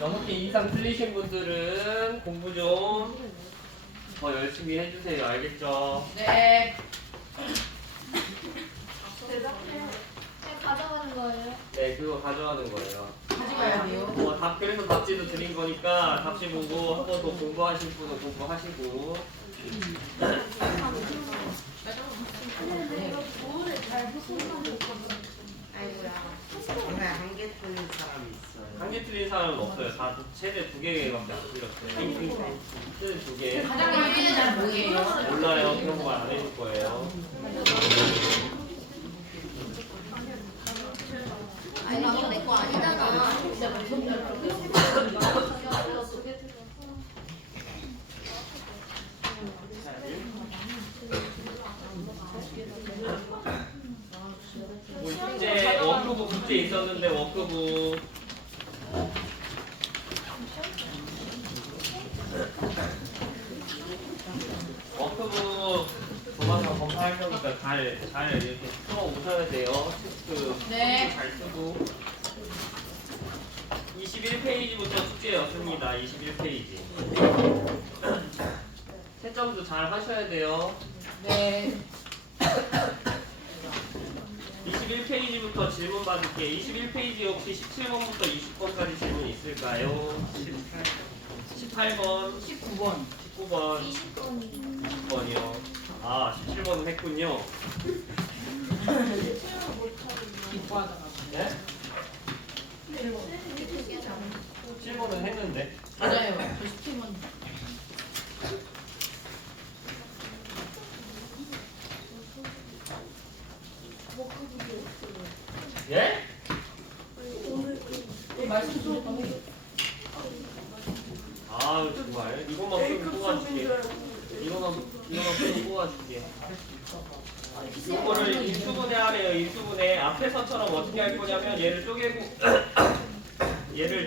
6개 이상 틀리신 분들은 공부 좀 더 열심히 해주세요. 알겠죠? 네. 가져가는 거예요? 네, 그거 가져가는 거예요. 가져가야 돼요. 그래서 답지도 드린 거니까 답지 보고 한 번 더 공부하실 분은 공부하시고. 근데 이거 뭐를 잘 무슨 아이고야. 오늘 한개 틀린 사람이 있어요. 한 개 틀린 사람은 없어요. 다 최대 2개밖에 안 틀렸어요. 최대 2개. 가장 유리한 잘 뭐예요? 몰라요. 그런 거 안 해줄 거예요. 아니 이거 내 거 아니잖아. 우리 숙제 워크북 숙제 있었는데 워크북 조만간 검사할 거니까 잘 이렇게 풀어 오셔야 돼요. 네. 잘 쓰고 21페이지부터 숙제였습니다. 21페이지 채점도 잘 하셔야 돼요. 네. 21페이지부터 질문 받을게. 21페이지 혹시 17번부터 20번까지 질문 있을까요? 18번, 19번. 19번, 20번이 20번이요. 아, 17번은 했군요. 기뻐하다가. 네? 17번은 했는데. 맞아요. 저 17번. 예? 말씀 들었더니. 아, 정말. 이것만 좀 뽑아줄게. 이것만 좀 뽑아줄게. 이거를 인수분해 하래요. 인수분해. 앞에서처럼 어떻게 할 거냐면 얘를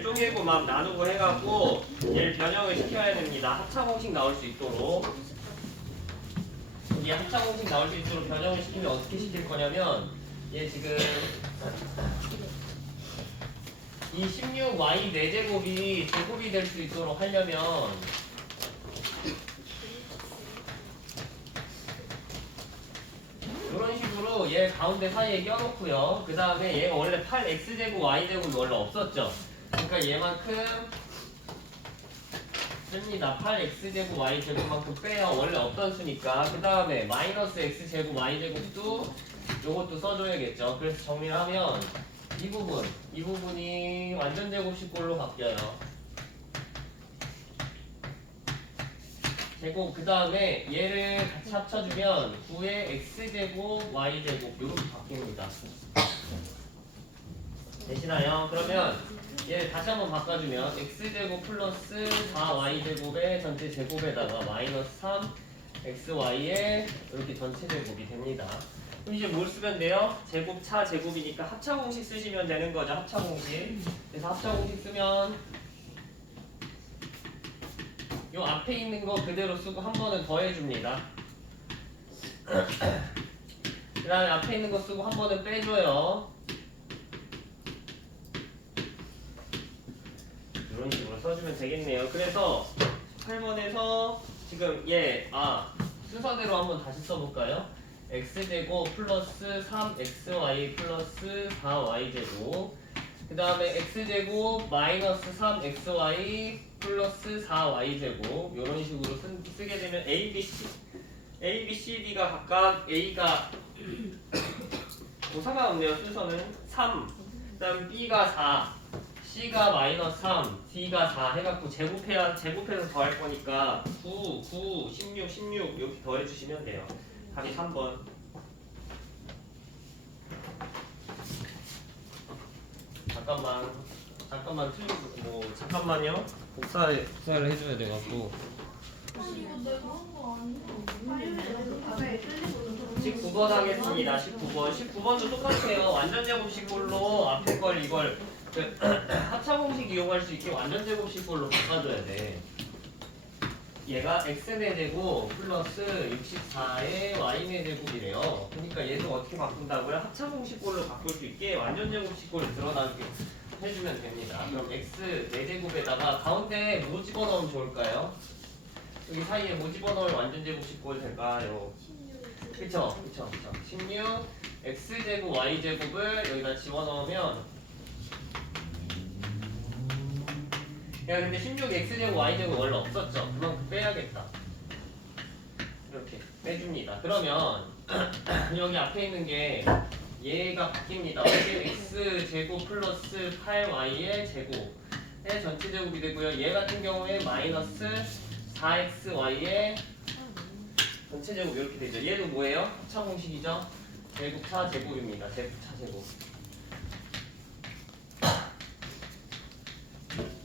쪼개고 막 나누고 해갖고 얘를 변형을 시켜야 됩니다. 합차 공식 나올 수 있도록. 이게 합차 공식 나올 수 있도록 변형을 시키면 어떻게 시킬 거냐면 얘 지금 이 16y 4제곱이 제곱이 될 수 있도록 하려면 이런 식으로 얘 가운데 사이에 껴놓고요. 그 다음에 얘가 원래 8x제곱 y제곱이 원래 없었죠. 그러니까 얘만큼 씁니다. 8x제곱 y제곱만큼 빼요. 원래 없던 수니까. 그 다음에 마이너스 x제곱 y제곱도 요것도 써줘야겠죠. 그래서 정리를 하면 이 부분이 완전 제곱식꼴로 바뀌어요. 제곱 그 다음에 얘를 같이 합쳐주면 9의 x제곱 y제곱 이렇게 바뀝니다. 되시나요? 그러면 얘를 다시 한번 바꿔주면 x제곱 플러스 4y제곱의 전체 제곱에다가 마이너스 3 xy의 이렇게 전체 제곱이 됩니다. 그럼 이제 뭘 쓰면 돼요? 제곱 차 제곱이니까 합차 공식 쓰시면 되는 거죠. 합차 공식. 그래서 합차 공식 쓰면 요 앞에 있는 거 그대로 쓰고 한 번은 더 해줍니다. 그 다음에 앞에 있는 거 쓰고 한 번은 빼줘요. 이런 식으로 써주면 되겠네요. 그래서 8번에서 지금 순서대로 한번 다시 써볼까요? x제곱 플러스 3xy 플러스 4y제곱 그 다음에 x제곱 마이너스 3xy 플러스 4y제곱 이런 식으로 쓰게 되면 a, b, c, d가 각각 a가 뭐 상관없네요. 순서는 3 그 다음 b가 4 c가 마이너스 3 d가 4 해갖고 제곱해서 더할 거니까 9, 9, 16, 16 이렇게 더해주시면 돼요. 답이 3번. 잠깐만 틀리고 잠깐만요. 복사를 해줘야 돼갖고. 아니 이거 내가 한 거 아니야. 19번 하겠습니다. 19번. 19번도 똑같아요. 완전 제곱식으로 앞에 걸 이걸 합차 공식 이용할 수 있게 완전 제곱식으로 바꿔줘야 돼. 얘가 x의 제곱 플러스 64의 y의 제곱이래요. 그러니까 얘도 어떻게 바꾼다고요? 합차 공식꼴로 바꿀 수 있게 완전 제곱식꼴로 드러나게 해주면 됩니다. 그럼 x 4제곱에다가 가운데 뭐 집어넣으면 좋을까요? 여기 사이에 뭐 집어넣으면 완전 제곱식꼴 될까요? 그쵸? 16 x제곱 y제곱을 여기다 집어넣으면 야 근데 16 x제곱 y제곱 원래 없었죠? 그만큼 빼야겠다. 이렇게 빼줍니다. 그러면 여기 앞에 있는 게 얘가 바뀝니다. 어떻게 x제곱 플러스 8y의 제곱의 전체 제곱이 되고요. 얘 같은 경우에 마이너스 4xy의 전체 제곱 이렇게 되죠. 얘도 뭐예요? 합차 공식이죠? 제곱차 제곱입니다. 제곱차 제곱.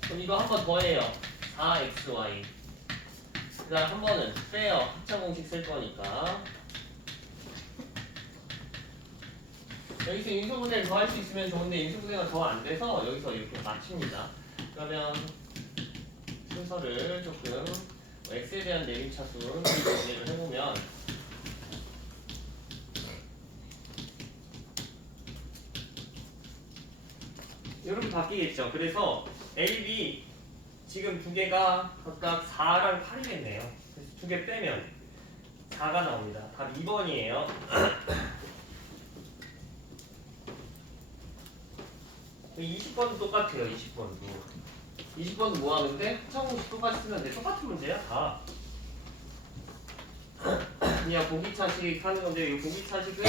그럼 이거 한 번 더 해요. 4xy. 그 다음 한 번은 빼요. 합차 공식 쓸 거니까. 여기서 인수분해를 더 할 수 있으면 좋은데 인수분해가 더 안 돼서 여기서 이렇게 맞춥니다. 그러면 순서를 조금 x에 대한 내림차순 정리를 해보면 이렇게 바뀌겠죠. 그래서 A, B 지금 두 개가 각각 4랑 8이겠네요. 그래서 두 개 빼면 4가 나옵니다. 답 2번이에요. 20번도 똑같아요. 20번도 뭐 하는데? 합차공식 똑같이 쓰면 돼. 똑같은 문제야 다. 그냥 보기차식 하는 건데 이 보기차식을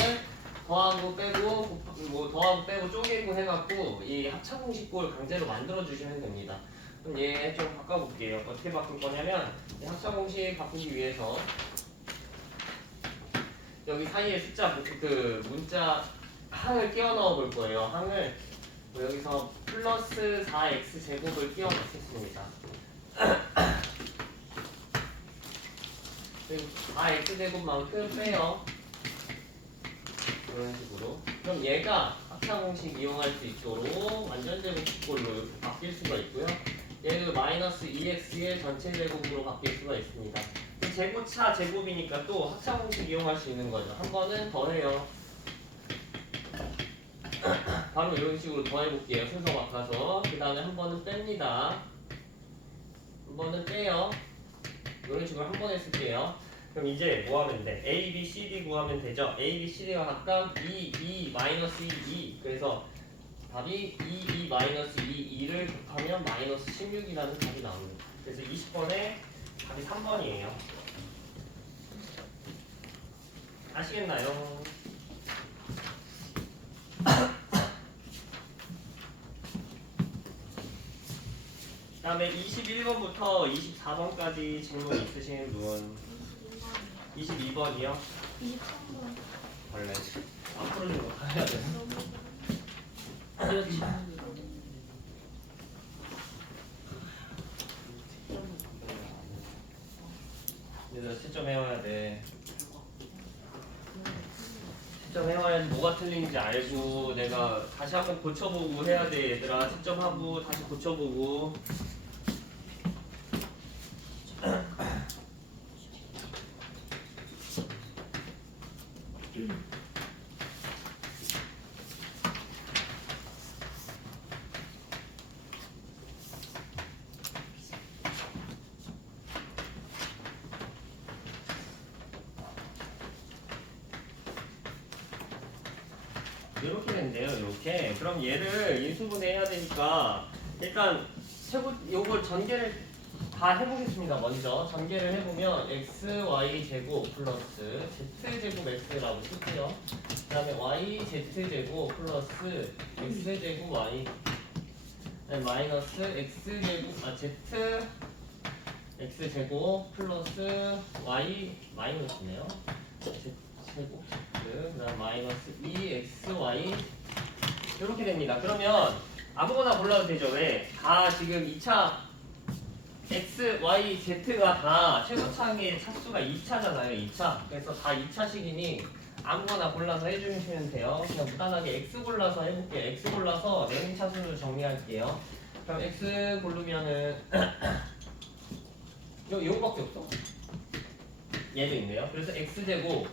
더하고 빼고 뭐 더하고 빼고 쪼개고 해갖고 이 합차공식꼴 강제로 만들어 주시면 됩니다. 그럼 얘 좀 바꿔볼게요. 어떻게 바꿀 거냐면 이 합차공식 바꾸기 위해서 여기 사이에 숫자 그 문자 항을 끼워 넣어 볼 거예요. 항을 여기서 플러스 4x 제곱을 끼워 넣겠습니다. 그리고 4x 제곱만큼 빼요. 이런 식으로. 그럼 얘가 합차 공식 이용할 수 있도록 완전 제곱꼴로 이렇게 바뀔 수가 있고요. 얘도 마이너스 2x의 전체 제곱으로 바뀔 수가 있습니다. 제곱차 제곱이니까 또 합차 공식 이용할 수 있는 거죠. 한 번은 더해요. 바로 이런 식으로 더해볼게요. 순서 바꿔서. 그 다음에 한 번은 뺍니다. 한 번은 빼요. 이런 식으로 한 번에 쓸게요. 그럼 이제 뭐 하면 돼? A, B, C, D 구하면 되죠? A, B, C, D가 각각 2, 마이너스 2. 그래서 답이 2, 마이너스 2를 곱하면 마이너스 16이라는 답이 나옵니다. 그래서 20번에 답이 3번이에요. 아시겠나요? 그 다음에 21번부터 24번까지 질문 있으신 분 22번이요? 23번. 원래 앞으로 좀 가야 돼. 얘들아 채점 해와야 돼. 채점 해와야지 뭐가 틀린지 알고 내가 다시 한번 고쳐보고 해야 돼. 얘들아 채점하고 다시 고쳐보고. 이렇게 된대요. 이렇게. 그럼 얘를 인수분해 해야 되니까 일단 요걸 전개를 다 해보겠습니다. 먼저 전개를 해보면 x, y 제곱 플러스 z 제곱 x라고 쓸게요. 그 다음에 y z 제곱 플러스 x 제곱 y 마이너스 x 제곱 z x 제곱 플러스 y 마이너스네요. z 제곱 그 다음 마이너스 2xy 이렇게 됩니다. 그러면 아무거나 골라도 되죠. 왜? 다 지금 2차 x, y, z가 다 최고차의 차수가 2차잖아요. 2차. 그래서 다 2차식이니 아무거나 골라서 해주시면 돼요. 그냥 무난하게 x 골라서 해볼게요. x 골라서 내림 차수를 정리할게요. 그럼 x 고르면은 요거밖에 없어. 얘도 있네요. 그래서 x제곱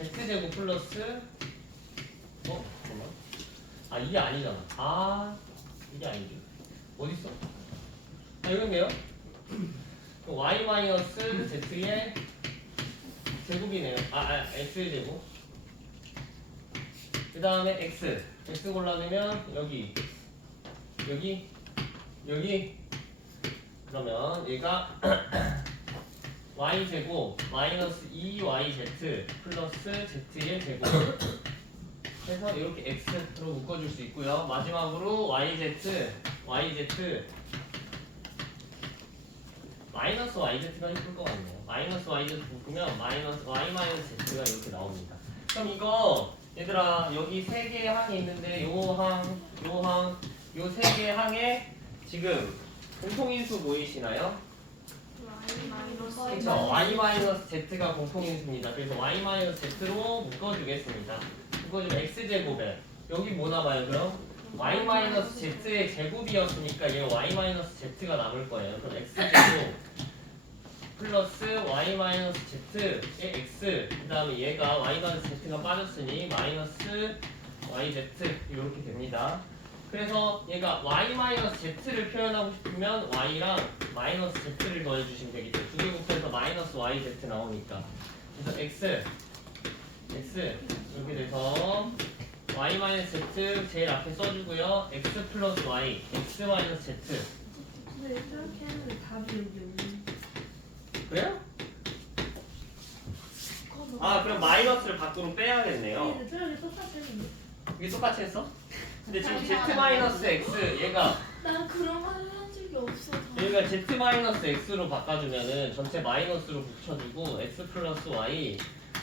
x제곱 플러스 잠깐만. 아 이게 아니잖아. 아 이게 아니죠. 어디 있어? 아 여기네요. y 마이너스 z의 제곱이네요. x의 제곱. 그 다음에 x 골라내면 여기 그러면 얘가 y제곱 마이너스 2yz 플러스 z의 제곱 해서 이렇게 x로 묶어줄 수 있고요. 마지막으로 yz 마이너스 yz가 이쁠 것 같네요. 마이너스 yz 묶으면 마이너스 y 마이너스 z가 이렇게 나옵니다. 그럼 이거 얘들아 여기 세 개의 항이 있는데 요 세 개의 항에 지금 공통인수 보이시나요? 그렇죠. y 마이너스 z가 공통인수입니다. 그래서 y 마이너스 z로 묶어주겠습니다. 묶어주면 x 제곱에 여기 뭐 남아요? 그럼 y 마이너스 z의 제곱이었으니까 얘 y 마이너스 z가 남을 거예요. 그럼 x 제곱 플러스 y 마이너스 z의 x 그 다음에 얘가 y 마이너스 z가 빠졌으니 마이너스 yz 이렇게 됩니다. 그래서 얘가 y 마이너스 z를 표현하고 싶으면 y랑 마이너스 z를 더해주시면 되겠죠. 두 개 곱해서 마이너스 yz 나오니까. 그래서 x 이렇게 돼서 y 마이너스 z 제일 앞에 써주고요. x 플러스 y, x 마이너스 z. 근데 이렇게 했는데 답이 여기 없는. 그래요? 아 그럼 마이너스를 밖으로 빼야겠네요. 저기 똑같았는데. 이게 똑같이 했어? 근데 지금 z 마이너스 x 난 그런 말을 한 적이 없어. 얘가 z 마이너스 x로 바꿔주면은 전체 마이너스로 붙여주고 x 플러스 y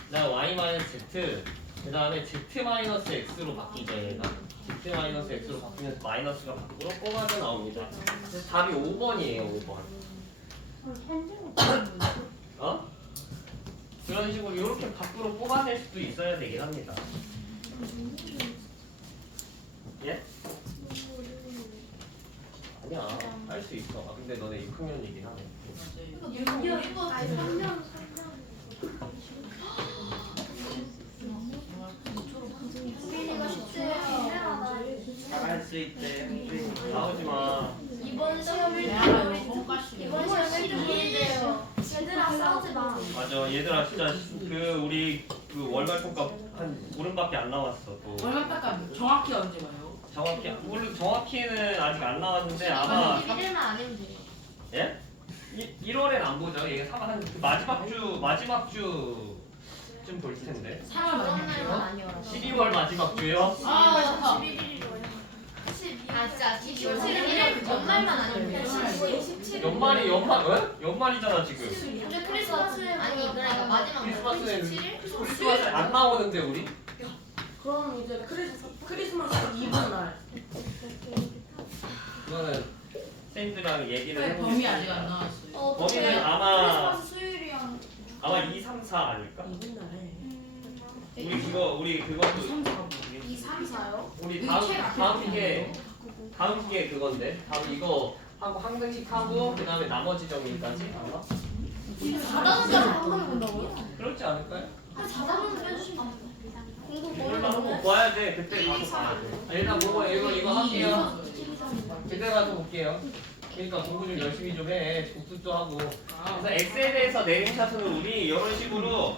그다음 y 마이너스 z 그 다음에 z 마이너스 x로 바뀌죠. 얘가 z 마이너스 x로 바뀌면서 마이너스가 밖으로 뽑아져 나옵니다. 그래서 답이 5번이에요. 5번. 어? 그런 식으로 이렇게 밖으로 뽑아낼 수도 있어야 되긴 합니다. 예? 아니야 할 수 있어. 아, 근데 너네 6학년이긴 하네. 맞아요. 아니 3년. 우빈이가 숙제 잘할 수 있대. 나오지 마. 이번 시험을 이번 시험 1등인데요. 얘들아 싸우지 마. 맞아 얘들아 진짜 그 우리 그 월말 평가 한 보름밖에 안 남았어. 또 얼마 닦아 정확히 언제 봐요? 정확히 물론 정확히는 아직 안 나왔는데 아마 1일만 아니면 돼요. 예? 1월엔 안 보죠. 얘가 한그 마지막 주쯤 볼 텐데. 3월 그런 날만 말이요. 아니어라. 12월 마지막 주요. 아, 11일이로요. 아 진짜 12월 11일 연말만 아니면 돼요. 27일. 연말이잖아 지금. 근데 크리스마스에 아니 그러니까 마지막 크리스마스에는 27일? 크리스마스 안 나오는데 우리? 그럼 이제 크리스마스 이브 날. 그거는 쌤들랑 얘기를 왜 해보고 범위 아직 안 나왔어요? 범위는 아마 크리스마스 수요일이랑 2, 3, 4 아닐까? 이브 날에. 우리 그것도 2, 3, 4요? 우리 다음 게 그건데 다음 이거 하고 항등식 하고 그 다음에 나머지 정리까지 아마 4단원까지 한 번에 본다고요? 그렇지 않을까요? 한 4단원 빼주시면 돼요. 공부 일단 한번 모르면 봐야 돼. 그때 가서 봐야 돼. 일단 보고 이거 할게요. 그때 가서 볼게요. 그러니까 공부 좀 열심히 좀 해. 복습도 하고. 그래서 X에 대해서 내림차순을 우리 이런 식으로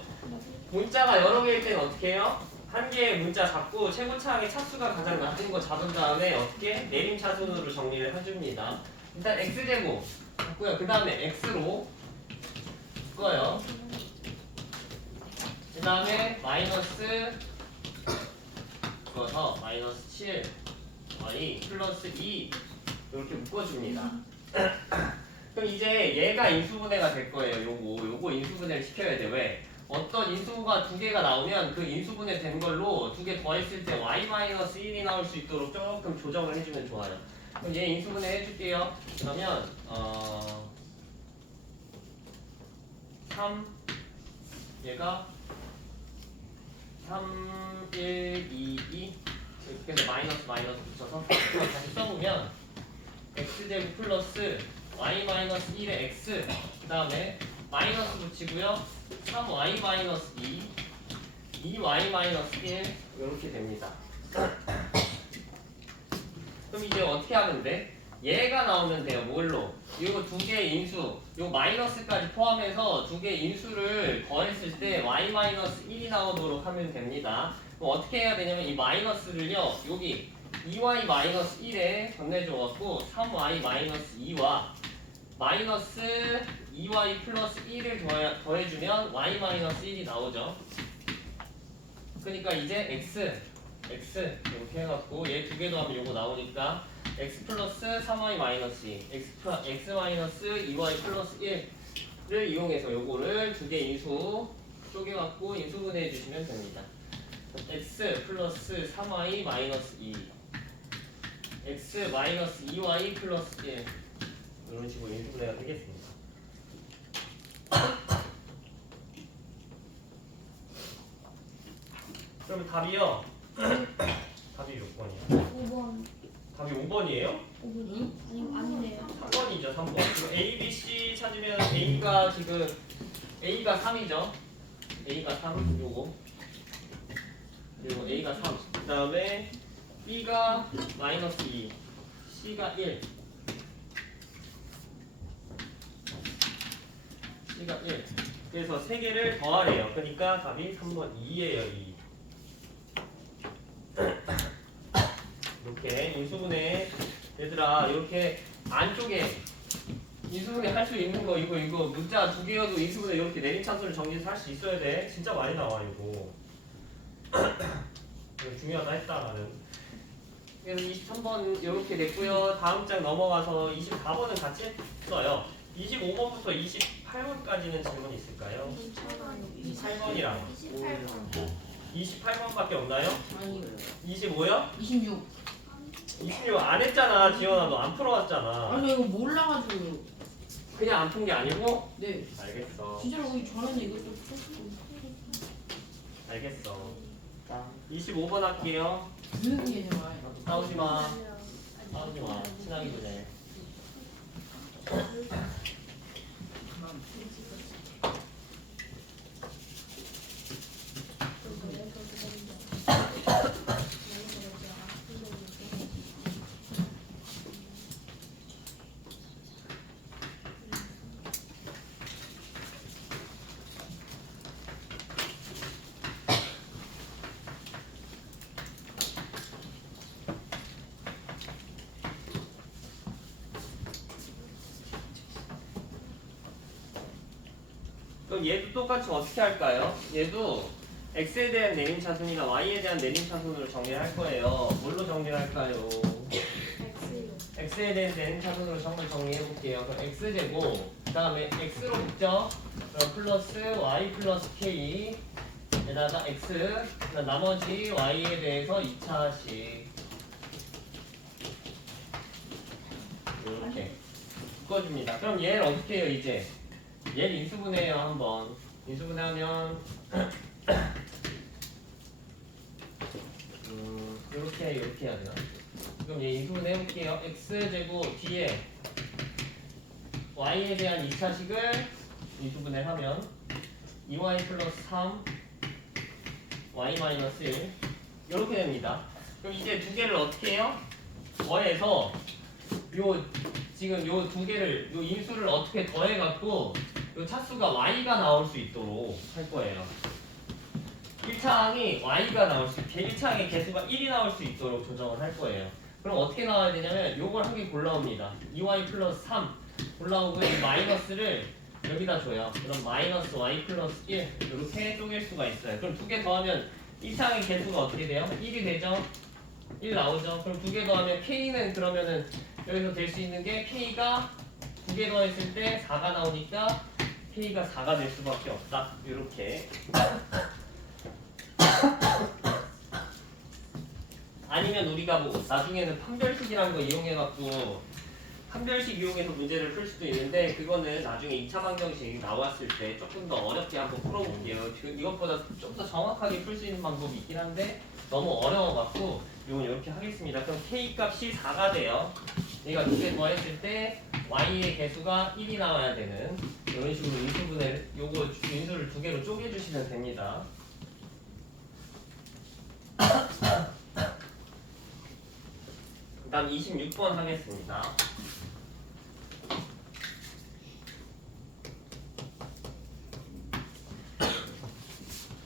문자가 여러 개일 때는 어떻게 해요? 한 개의 문자 잡고 최고차항의 차수가 가장 낮은 거 잡은 다음에 어떻게 내림차순으로 정리를 해줍니다. 일단 X제곱 잡고요. 그 다음에 X로 묶어요. 그 다음에 마이너스 묶어서 마이너스 7 y 플러스 2 이렇게 묶어줍니다. 그럼 이제 얘가 인수분해가 될 거예요. 요거 인수분해를 시켜야 돼. 왜? 어떤 인수가 두 개가 나오면 그 인수분해 된 걸로 두 개 더했을 때 y-1이 나올 수 있도록 조금 조정을 해주면 좋아요. 그럼 얘 인수분해 해줄게요. 그러면 3 얘가 3, 1, 2, 2 이렇게 해서 마이너스 붙여서 다시 써보면 x제곱 플러스 y 마이너스 1의 x 그 다음에 마이너스 붙이고요 3y 마이너스 2 2y 마이너스 1 이렇게 됩니다. 그럼 이제 어떻게 하면 돼? 얘가 나오면 돼요. 뭘로? 이거 두 개의 인수, 요 마이너스까지 포함해서 두 개의 인수를 더했을 때 y-1이 나오도록 하면 됩니다. 그럼 어떻게 해야 되냐면 이 마이너스를요, 여기 2y-1에 건네줘갖고 3y-2와 마이너스 2y 플러스 1을 더해주면 y-1이 나오죠. 그러니까 이제 x 이렇게 해갖고 얘 두 개 더하면 요거 나오니까 x 플러스 3y 마이너스 2 x 마이너스 2y 플러스 1을 이용해서 요거를 두 개 인수 쪼개갖고 인수분해해 주시면 됩니다. x 플러스 3y 마이너스 2 x 마이너스 2y 플러스 1 이런 식으로 인수분해가 되겠습니다. 그러면 답이요. 답이 몇 번이야? 5번. 답이 5번이에요? 5번? 아니네요. 3번이죠, 3번. 지금 A, B, C 찾으면 A가 지금 A가 3이죠. A가 3 요거. 그리고 A가 3. 그다음에 B가 마이너스 2, C가 1. C가 1. 그래서 세 개를 더하래요. 그러니까 답이 3번 2예요, 2. 이렇게 인수분해 얘들아 이렇게 안쪽에 인수분해 할 수 있는 거 이거 문자 두 개여도 인수분해 이렇게 내림차순을 정리해서 할 수 있어야 돼. 진짜 많이 나와 이거. 이거 중요하다 했다 나는. 그래서 23번 이렇게 됐고요. 다음 장 넘어가서 24번은 같이 했어요. 25번부터 28번까지는 질문 있을까요? 28번이랑 28번밖에 없나요? 아니 25요? 26. 26 안 했잖아, 지원아. 너 안 풀어왔잖아. 아니 이거 몰라가지고. 그냥 안 푼 게 아니고? 네. 알겠어. 진짜로 우리 전에는 이것도 풀었어. 알겠어. 자, 25번 할게요. 조용히 해 제발. 싸우지 마. 싸우지 마. 친하게 보자. 그럼 얘도 똑같이 어떻게 할까요? 얘도 x에 대한 내림차순이나 y에 대한 내림차순으로 정리할 거예요. 뭘로 정리할까요? x에 대한 내림차순으로 정리해볼게요. 그럼 x제곱, 그 다음에 x로 묶죠? 그럼 플러스 y 플러스 k 에다가 x, 그다음 나머지 y에 대해서 2차식 이렇게 묶어줍니다. 그럼 얘를 어떻게 해요 이제? 얘를 인수분해해요. 한번 인수분해하면 이렇게 해야 되나? 그럼 얘 인수분해 해볼게요. x제곱 뒤에 y에 대한 2차식을 인수분해하면 2y 플러스 3 y 마이너스 1 이렇게 됩니다. 그럼 이제 두 개를 어떻게 해요? 더해서 지금 요 두 개를 요 인수를 어떻게 더해갖고 요 차수가 y가 나올 수 있도록 할 거예요. 1차항이 y가 나올 수 있게 1차항의 개수가 1이 나올 수 있도록 조정을 할 거예요. 그럼 어떻게 나와야 되냐면 요걸 한 개 골라옵니다. 2y 플러스 3 골라오고 이 마이너스를 여기다 줘요. 그럼 마이너스 y 플러스 1 이렇게 쪼갤 수가 있어요. 그럼 두 개 더하면 1차항의 개수가 어떻게 돼요? 1이 되죠? 1 나오죠? 그럼 두 개 더하면 k는 그러면은 여기서 될 수 있는 게 k가 두 개 더했을 때 4가 나오니까 k가 4가 될 수밖에 없다. 이렇게. 아니면 우리가 뭐 나중에는 판별식이라는 거 이용해갖고 판별식 이용해서 문제를 풀 수도 있는데 그거는 나중에 2차 방정식 나왔을 때 조금 더 어렵게 한번 풀어볼게요. 지금 이것보다 좀 더 정확하게 풀 수 있는 방법이 있긴 한데 너무 어려워갖고 이건 이렇게 하겠습니다. 그럼 k 값이 4가 돼요. 얘가 두 개 더했을 때 y의 개수가 1이 나와야 되는 이런 식으로 인수분해를 요거 인수를 두 개로 쪼개주시면 됩니다. 그다음 26번 하겠습니다.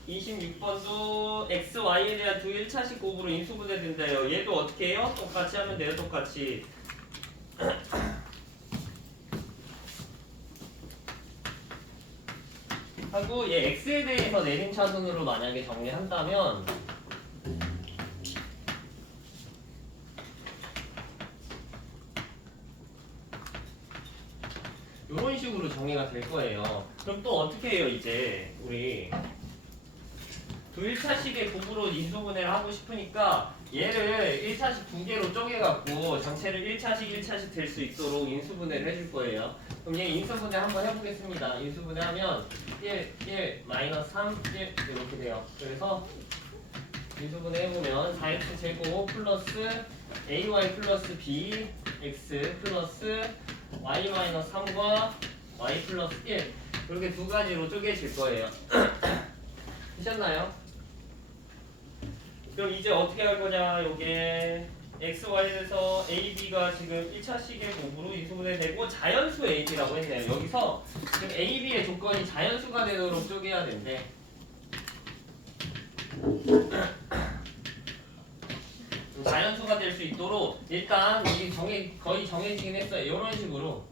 26번도 x, y에 대한 두 1차식 곱으로 인수분해된대요. 얘도 어떻게 해요? 똑같이 하면 돼요. 똑같이. 하고 얘 x에 대해서 내림차순으로 만약에 정리한다면 이런 식으로 정리가 될 거예요. 그럼 또 어떻게 해요? 이제 우리 두 1차식의 곱으로 인수분해를 하고 싶으니까 얘를 1차식 두 개로 쪼개갖고 전체를 1차식 될 수 있도록 인수분해를 해줄 거예요. 그럼 얘 인수분해 한번 해보겠습니다. 인수분해하면 1, 마이너스 3, 1 이렇게 돼요. 그래서 인수분해 해보면 4x 제곱 플러스 ay 플러스 bx 플러스 y 마이너스 3과 y 플러스 1 이렇게 두 가지로 쪼개질 거예요. 되셨나요? 그럼 이제 어떻게 할 거냐? 요게 x, y에서 a, b가 지금 1차식의 곱으로 인수분해 되고 자연수 a, b라고 했네요. 여기서 지금 a, b의 조건이 자연수가 되도록 쪼개야 된대. 자연수가 될 수 있도록 일단 이게 거의 정해지긴 했어요. 이런 식으로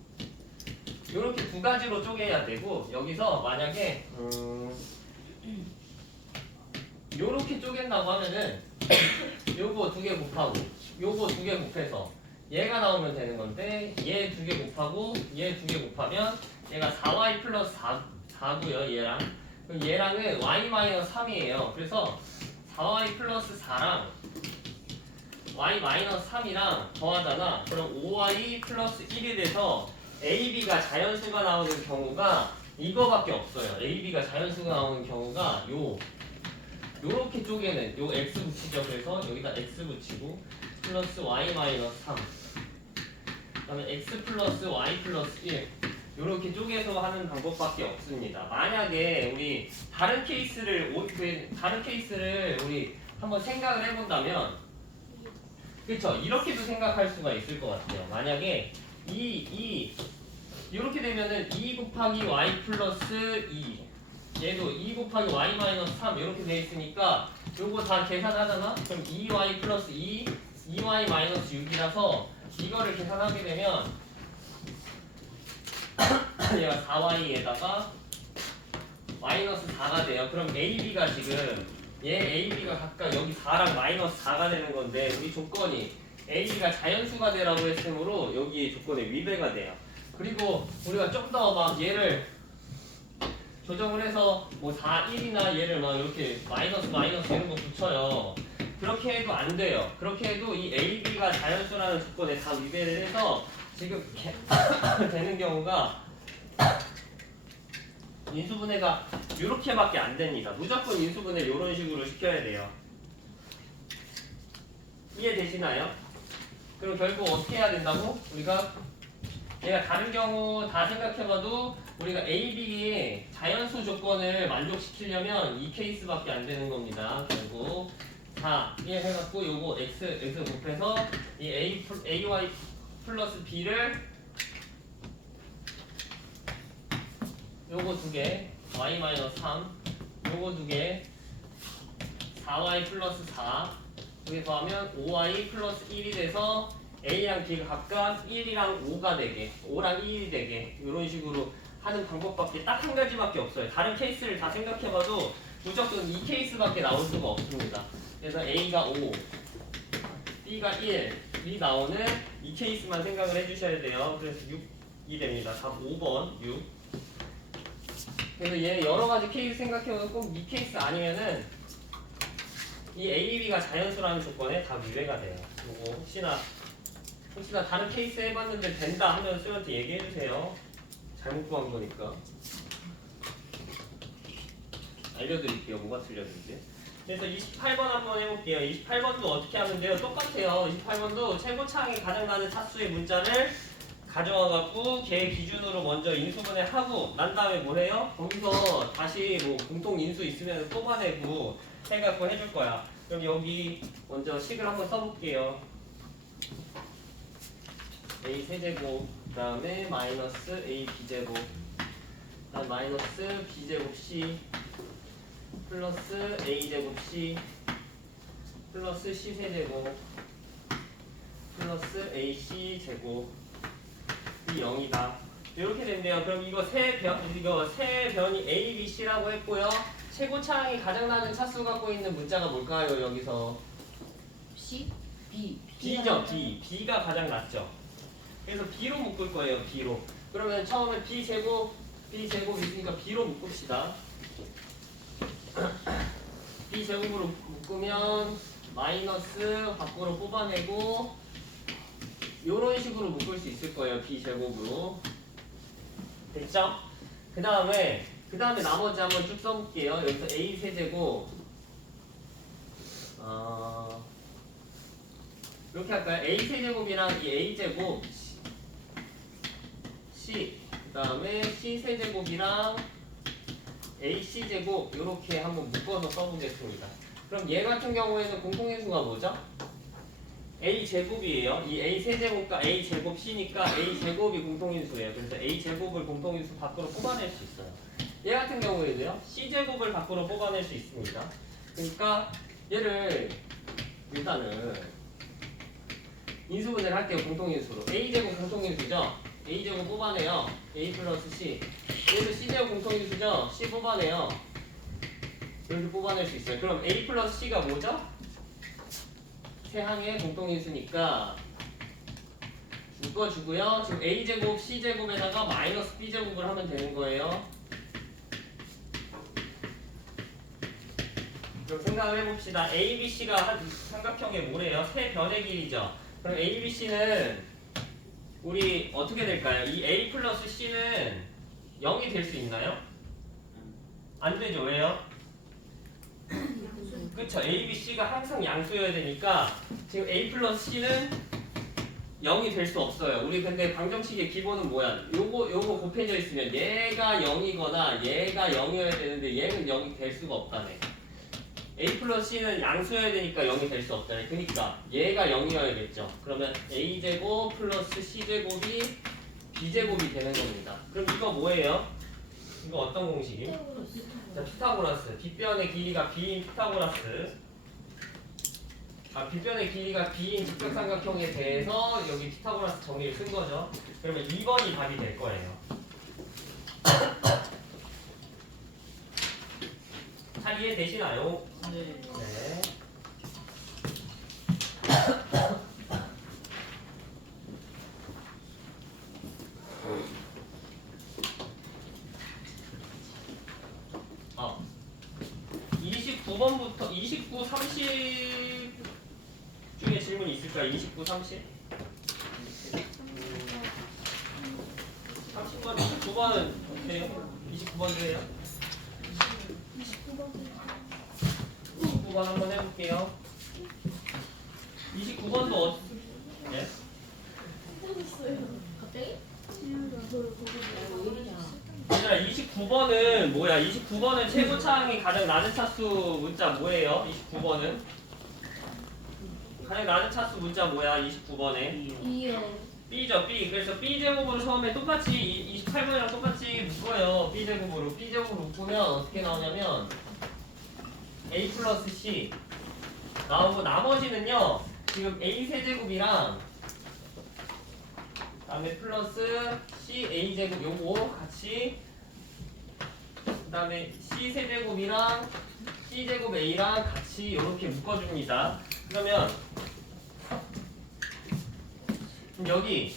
이렇게 두 가지로 쪼개야 되고 여기서 만약에 요렇게 쪼갠다고 하면은 요거 두 개 곱하고 요거 두 개 곱해서 얘가 나오면 되는 건데 얘 두 개 곱하고 얘 두 개 곱하면 얘가 4y 플러스 4고요 얘랑 그럼 얘랑은 y 마이너스 3이에요. 그래서 4y 플러스 4랑 y 마이너스 3이랑 더하잖아. 그럼 5y 플러스 1이 돼서 a, b가 자연수가 나오는 경우가 이거밖에 없어요. a, b가 자연수가 나오는 경우가 요렇게 쪼개는 요 x 붙이죠. 그래서 여기다 x 붙이고 플러스 y 마이너스 3 그다음에 x 플러스 y 플러스 1 요렇게 쪼개서 하는 방법밖에 없습니다. 만약에 우리 다른 케이스를 우리 한번 생각을 해본다면 그쵸? 이렇게도 생각할 수가 있을 것 같아요. 만약에 이렇게 되면은 2 곱하기 y 플러스 2 얘도 2 곱하기 y 마이너스 3 이렇게 돼 있으니까 요거 다 계산하잖아? 그럼 2y 플러스 2, 2y 마이너스 6이라서 이거를 계산하게 되면 얘가 4y에다가 마이너스 4가 돼요. 그럼 AB가 지금 얘 AB가 각각 여기 4랑 마이너스 4가 되는 건데 우리 조건이 AB가 자연수가 되라고 했으므로 여기 조건에 위배가 돼요. 그리고 우리가 좀 더 막 얘를 조정을 해서 뭐 4, 1이나 얘를 막 이렇게 마이너스 이런 거 붙여요. 그렇게 해도 안 돼요. 그렇게 해도 이 A, B가 자연수라는 조건에 다 위배를 해서 지금 되는 경우가 인수분해가 이렇게밖에 안 됩니다. 무조건 인수분해 이런 식으로 시켜야 돼요. 이해되시나요? 그럼 결국 어떻게 해야 된다고? 우리가 얘가 다른 경우 다 생각해봐도 우리가 A, B의 자연수 조건을 만족시키려면 이 케이스밖에 안 되는 겁니다. 결국 4, 1 해갖고 요거 x 곱해서 이 AY 플러스 B를 요거 두 개 y 마이너스 3 요거 두 개 4y 플러스 4 여기 더하면 5y 플러스 1이 돼서 A랑 B가 각각 1이랑 5가 되게 5랑 1이 되게 이런 식으로 하는 방법밖에 딱 한 가지밖에 없어요. 다른 케이스를 다 생각해봐도 무조건 이 케이스밖에 나올 수가 없습니다. 그래서 A가 5 B가 1이 나오는 이 케이스만 생각을 해주셔야 돼요. 그래서 6이 됩니다. 답 5번 6. 그래서 얘 여러 가지 케이스 생각해봐도 꼭 이 케이스 아니면은 이 A, B가 자연수라는 조건에 다 위배가 돼요. 요거 혹시나 다른 케이스 해봤는데 된다 하면 쌤한테 얘기해주세요. 잘못 구한 거니까 알려드릴게요. 뭐가 틀렸는지. 그래서 28번 한번 해볼게요. 28번도 어떻게 하면 돼요? 똑같아요. 28번도 최고차항이 가장 많은 차수의 문자를 가져와갖고 걔 기준으로 먼저 인수분해하고 난 다음에 뭐 해요? 거기서 다시 뭐 공통 인수 있으면 뽑아내고 해갖고 해줄 거야. 그럼 여기 먼저 식을 한번 써볼게요. A 세제곱 그다음에 마이너스 A B제곱 그다음 마이너스 B제곱 C 플러스 A제곱 C 플러스 C 세제곱 플러스 AC 제곱 이 0이다. 이렇게 된대요. 그럼 이거 세 변이 A, B, C라고 했고요. 최고 차항이 가장 낮은 차수 갖고 있는 문자가 뭘까요? 여기서 C, B. B죠. B. B가 가장 낮죠. 그래서 B로 묶을 거예요. B로. 그러면 처음에 B 제곱 있으니까 B로 묶읍시다. B 제곱으로 묶으면 마이너스 밖으로 뽑아내고 요런 식으로 묶을 수 있을 거예요. B 제곱으로. 됐죠? 그 다음에 나머지 한번 쭉 써볼게요. 여기서 A 세제곱 이렇게 할까요? A 세제곱이랑 이 A 제곱 C 그 다음에 C 세제곱이랑 AC 제곱 이렇게 한번 묶어서 써보겠습니다. 그럼 얘 같은 경우에는 공통인수가 뭐죠? A 제곱이에요. 이 A 세제곱과 A 제곱 C니까 A 제곱이 공통인수예요. 그래서 A 제곱을 공통인수 밖으로 뽑아낼 수 있어요. 얘 같은 경우에도요. C 제곱을 밖으로 뽑아낼 수 있습니다. 그러니까 얘를 일단은 인수분해를 할게요. 공통인수로. A 제곱 공통인수죠. A 제곱 뽑아내요. A 플러스 C. 얘도 C 제곱 공통인수죠. C 뽑아내요. 이렇게 뽑아낼 수 있어요. 그럼 A 플러스 C가 뭐죠? 세 항의 공통인수니까 묶어주고요. 지금 A제곱 C제곱에다가 마이너스 B제곱을 하면 되는 거예요. 그럼 생각을 해봅시다. ABC가 한 삼각형의 뭐래요? 세 변의 길이죠. 그럼 ABC는 우리 어떻게 될까요? 이 A 플러스 C는 0이 될 수 있나요? 안 되죠. 왜요? 그쵸. A, B, C가 항상 양수여야 되니까 지금 A 플러스 C는 0이 될 수 없어요. 우리 근데 방정식의 기본은 뭐야? 요거 곱해져 있으면 얘가 0이거나 얘가 0이어야 되는데 얘는 0이 될 수가 없다네. A 플러스 C는 양수여야 되니까 0이 될 수 없다네. 그러니까 얘가 0이어야겠죠. 그러면 A제곱 플러스 C제곱이 B제곱이 되는 겁니다. 그럼 이거 뭐예요? 이거 어떤 공식이? 자, 피타고라스. 빗변의 길이가 B인 피타고라스. 빗변의 길이가 B인 직각삼각형에 대해서 여기 피타고라스 정리를 쓴 거죠. 그러면 2번이 답이 될 거예요. 잘 이해되시나요? 네. 네. 어. 29번부터 29, 30 중에 질문이 있을까요? 29, 30? 30번, 29번은 어때요? 29번도 해요? 29번 한번 해볼게요. 29번도 네? 갑자기? 얘들아 29번은 뭐야? 29번은 최고 차항이 가장 낮은 차수 문자 뭐예요? 29번은 가장 낮은 차수 문자 뭐야? 29번에 2요. B죠, B. 그래서 B제곱으로 처음에 똑같이 28번이랑 똑같이 묶어요. B제곱으로 묶으면 어떻게 나오냐면 A 플러스 C 나오고 나머지는요 지금 A 세제곱이랑 다음에 플러스 C A제곱 요거 같이 그 다음에 C 세제곱이랑 C제곱 A랑 같이 이렇게 묶어줍니다. 그러면 여기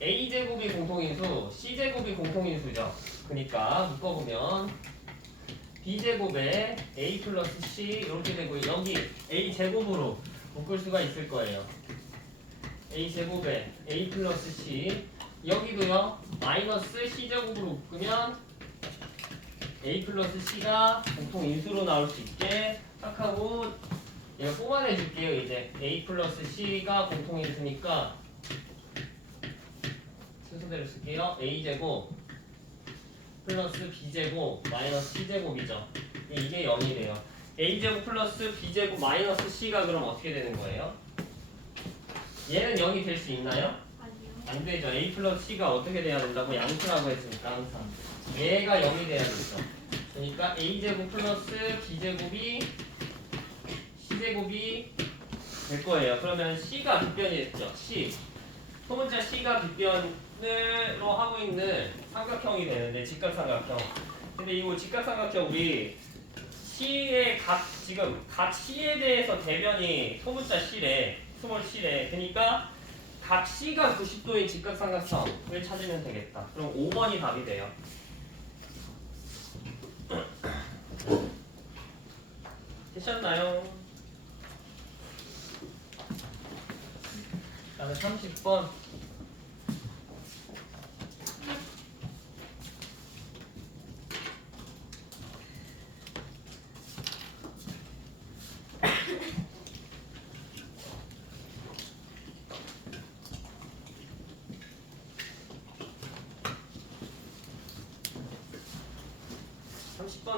A제곱이 공통인수 C제곱이 공통인수죠. 그러니까 묶어보면 B제곱에 A 플러스 C 이렇게 되고 여기 A제곱으로 묶을 수가 있을 거예요. A제곱에 A 플러스 C 여기도요 마이너스 C제곱으로 묶으면 A 플러스 C가 공통인수로 나올 수 있게 딱 하고 얘가 뽑아내 줄게요. 이제 A 플러스 C가 공통인수니까 순서대로 쓸게요. A제곱 플러스 B제곱 마이너스 C제곱이죠. 이게 0이래요. A제곱 플러스 B제곱 마이너스 C가 그럼 어떻게 되는 거예요? 얘는 0이 될 수 있나요? 아니요. 안 되죠. A 플러스 C가 어떻게 돼야 된다고? 양수라고 했으니까 항상 얘가 0이 돼야 되죠. 그러니까 A제곱 플러스 B제곱이 C제곱이 될 거예요. 그러면 C가 빗변이 됐죠. C 소문자 C가 빗변으로 하고 있는 삼각형이 되는데 직각삼각형. 근데 이거 직각삼각형 우리 C의 각 지금 각 C에 대해서 대변이 소문자 C래 스몰 C래. 그러니까 각 C가 90도인 직각삼각형을 찾으면 되겠다. 그럼 5번이 답이 돼요. 되셨나요? 다음에 30번.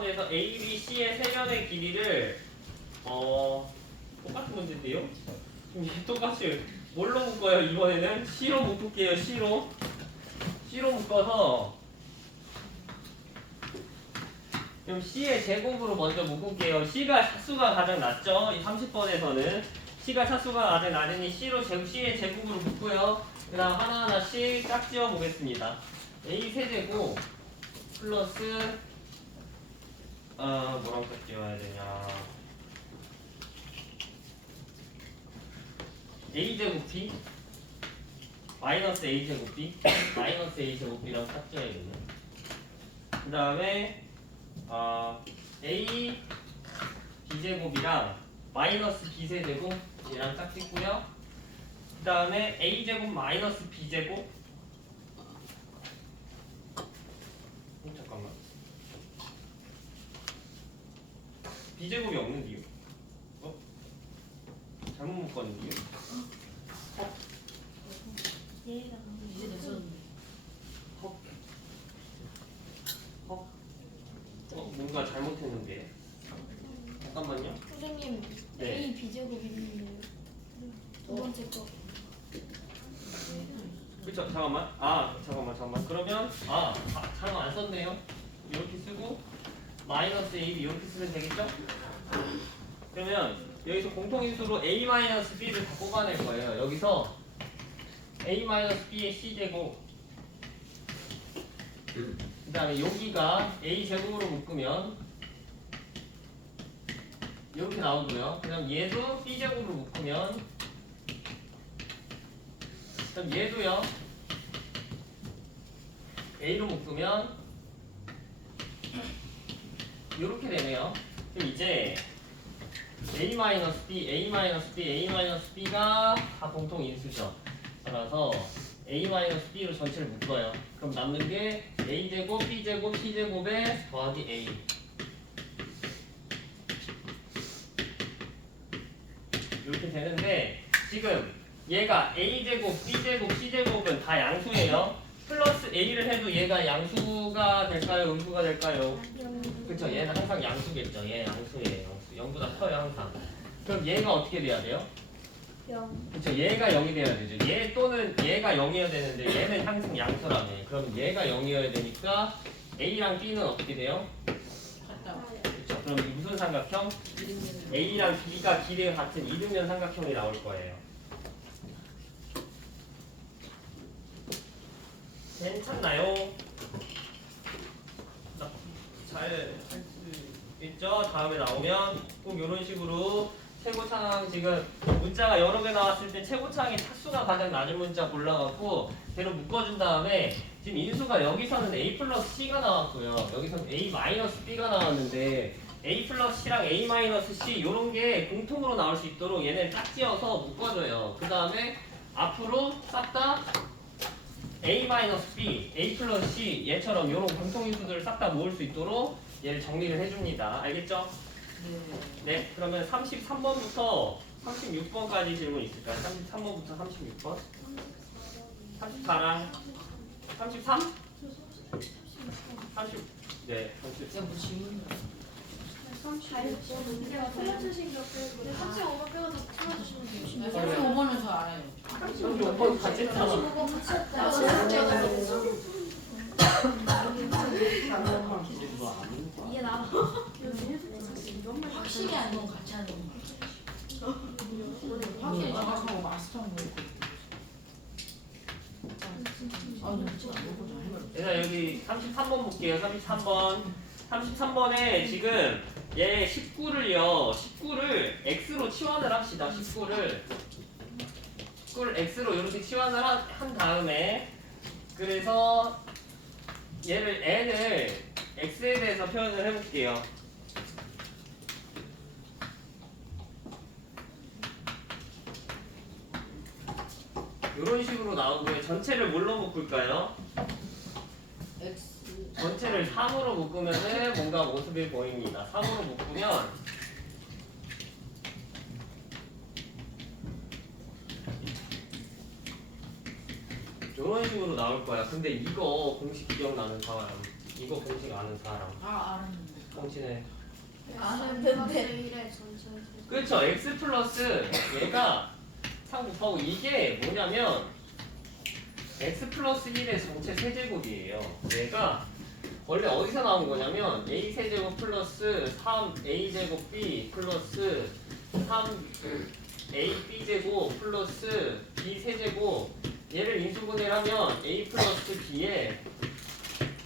에서 A, B, C의 세변의 길이를 똑같은 문제인데요? 똑같이 뭘로 묶어요? 이번에는 C로 묶을게요. C로 묶어서 그럼 C의 제곱으로 먼저 묶을게요. C가 차수가 가장 낮죠? 이 30번에서는 C가 차수가 가장 낮으니 C의 제곱으로 묶고요. 그 다음 하나하나씩 짝지어 보겠습니다. A 세제곱 플러스 뭐라고 짝지어야 되냐, A제곱 B 마이너스 A제곱 B 마이너스 A제곱 B랑 짝지어야겠네. 그 다음에 A B제곱이랑 마이너스 B세제곱이랑 짝짓고요. 그 다음에 A제곱 마이너스 B제곱 잠깐만, B제곱이 없는데요? 잘못 묶었는데요? 이제 됐었는데. 뭔가 잘못했는데. 잠깐만요. 선생님 네. A B제곱 있는데요. 두 번째 거. 그쵸? 잠깐만. 잠깐만. 그러면 잠깐 안 썼네요. 이렇게 쓰고 마이너스 AB 이렇게 쓰면 되겠죠? 그러면 여기서 공통인수로 A-B를 다 뽑아낼 거예요. 여기서 A-B의 C제곱, 그 다음에 여기가 A제곱으로 묶으면 이렇게 나오고요. 그럼 얘도 B제곱으로 묶으면, 그럼 얘도요 A로 묶으면 이렇게 되네요. 그럼 이제 A-B, A-B가 다 공통 인수죠. 따라서 A-B로 전체를 묶어요. 그럼 남는 게 A제곱, B제곱, C제곱에 더하기 A. 이렇게 되는데 지금 얘가 A제곱, B제곱, C제곱은 다 양수예요. 플러스 A를 해도 얘가 양수가 될까요? 음수가 될까요? 그쵸, 얘는 항상 양수겠죠. 얘 양수예요. 0보다 커요 항상. 그럼 얘가 어떻게 돼야 돼요? 0. 그쵸, 얘가 0이 돼야 되죠. 얘 또는 얘가 0이어야 되는데 얘는 항상 양수라며. 그럼 얘가 0이어야 되니까 A랑 B는 어떻게 돼요? 갔다. 그쵸, 그럼 이 무슨 삼각형? A랑 B가 길이가 같은 이등변 삼각형이 나올 거예요. 괜찮나요? 잘 할 수 있죠? 다음에 나오면 꼭 이런 식으로 최고창, 지금 문자가 여러 개 나왔을 때 최고창이 차수가 가장 낮은 문자 골라갖고 걔로 묶어준 다음에 지금 인수가 여기서는 A 플러스 C가 나왔고요. 여기서는 A 마이너스 B가 나왔는데 A 플러스 C랑 A 마이너스 C 요런 게 공통으로 나올 수 있도록 얘네 짝지어서 묶어줘요. 그 다음에 앞으로 싹 다 A 마이너스 B, A 플러스 C 얘처럼 요런 공통인수들을 싹 다 모을 수 있도록 얘를 정리를 해줍니다. 알겠죠? 네, 그러면 33번부터 36번까지 질문 있을까요? 33번부터 36번? 34랑 33? 30? 네, 30. 제가 뭐 질문을. 35번 빼고 다 풀어주시면 돼요. 35번은 저 알아요. 35번 같이 했잖아. 35번 같이 했다. 이게 나. 확실히 안 넣으면 같이 하는 거. 확실히 나가서 마스터하는 거. 아, 근데 진짜 안 먹어도 얘들아 여기 33번 볼게요. 33번. 33번에 지금 얘 19를 x로 치환을 합시다. 19를 x로 이렇게 치환을 한 다음에 그래서 얘를 n을 x에 대해서 표현을 해볼게요. 이런 식으로 나오고요. 전체를 뭘로 묶을까요? X. 전체를 3으로 묶으면은 뭔가 모습이 보입니다. 3으로 묶으면 이런 식으로 나올 거야. 근데 이거 공식 기억나는 사람, 이거 공식 아는 사람, 알았는데. 공식에 아는데. 그렇죠. x 플러스 얘가 3 곱하고 이게 뭐냐면 x 플러스 1의 전체 세제곱이에요. 얘가 원래 어디서 나온 거냐면 a 세제곱 플러스 3a 제곱 b 플러스 3ab 제곱 플러스 b 세제곱 얘를 인수분해를 하면 a 플러스 b의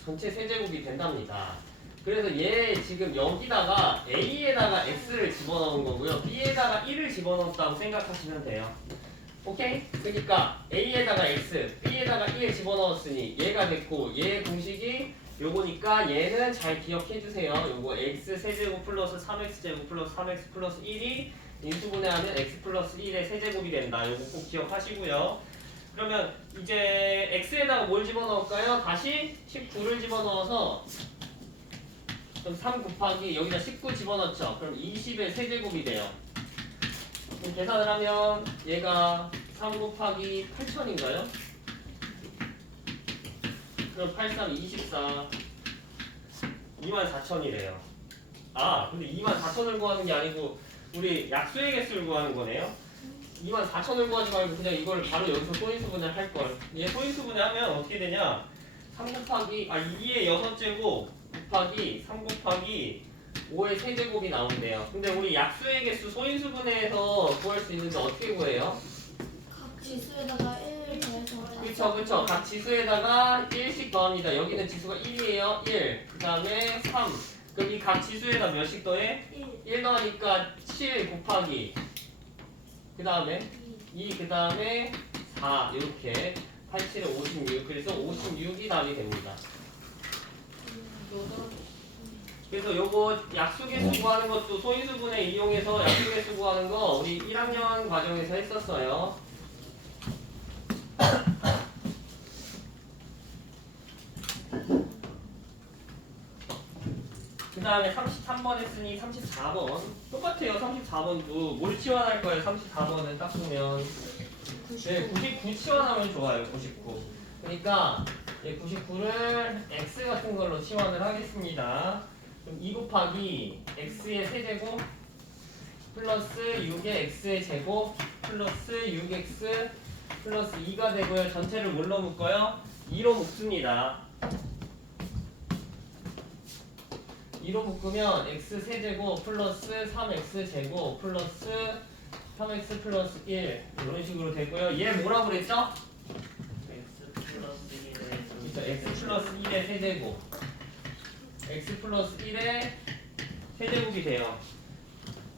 전체 세제곱이 된답니다. 그래서 얘 지금 여기다가 a에다가 x를 집어넣은 거고요. b에다가 1을 집어넣었다고 생각하시면 돼요. 오케이? 그러니까 a에다가 x, b에다가 1 집어넣었으니 얘가 됐고 얘 공식이 요거니까 얘는 잘 기억해 주세요. 요거 x 세제곱 플러스 3x 제곱 플러스 3x 플러스 1이 인수분해하면 x 플러스 1의 세제곱이 된다. 요거 꼭 기억하시고요. 그러면 이제 x에다가 뭘 집어넣을까요? 다시 19를 집어넣어서 그럼 3 곱하기 여기다 19 집어넣죠. 그럼 20의 세제곱이 돼요. 그럼 계산을 하면 얘가 3 곱하기 8천인가요? 그럼 8, 3, 24 24,000이래요. 아 근데 24,000을 구하는 게 아니고 우리 약수의 개수를 구하는 거네요. 24,000을 구하지 말고 그냥 이걸 바로 여기서 소인수분해 할걸. 얘 소인수분해 하면 어떻게 되냐 3 곱하기 2의 6제곱 곱하기 3 곱하기 5의 세제곱이 나온대요. 근데 우리 약수의 개수 소인수분해에서 구할 수 있는데 어떻게 구해요? 각 지수에다가 1 더해서. 그쵸. 각 지수에다가 1씩 더합니다. 여기는 지수가 1이에요. 1. 그 다음에 3. 그럼 이 각 지수에다 몇씩 더해? 1 더하니까 7 곱하기 그 다음에 2, 그 다음에 4 이렇게 8, 7에 56 그래서 56이 답이 됩니다. 그래서 요거 약수계수 구하는 것도 소인수분해 이용해서 약수계수 구하는 거 우리 1학년 과정에서 했었어요. 그 다음에 33번 했으니 34번 똑같아요. 34번도 뭘 치환할 거예요? 34번은 딱 보면 네, 99 치환하면 좋아요. 99 그러니까 99를 x 같은 걸로 치환을 하겠습니다. 그럼 2 곱하기 x의 세제곱 플러스 6의 x의 제곱 플러스 6x 플러스 2가 되고요. 전체를 뭘로 묶어요? 2로 묶습니다. 2로 묶으면 x 세제곱 플러스 3x 제곱 플러스 3x 플러스 1 이런 식으로 되고요. 얘 뭐라고 그랬죠? x 플러스 1의 그렇죠. x 플러스 1의 세제곱 x 플러스 1의 세제곱이 돼요.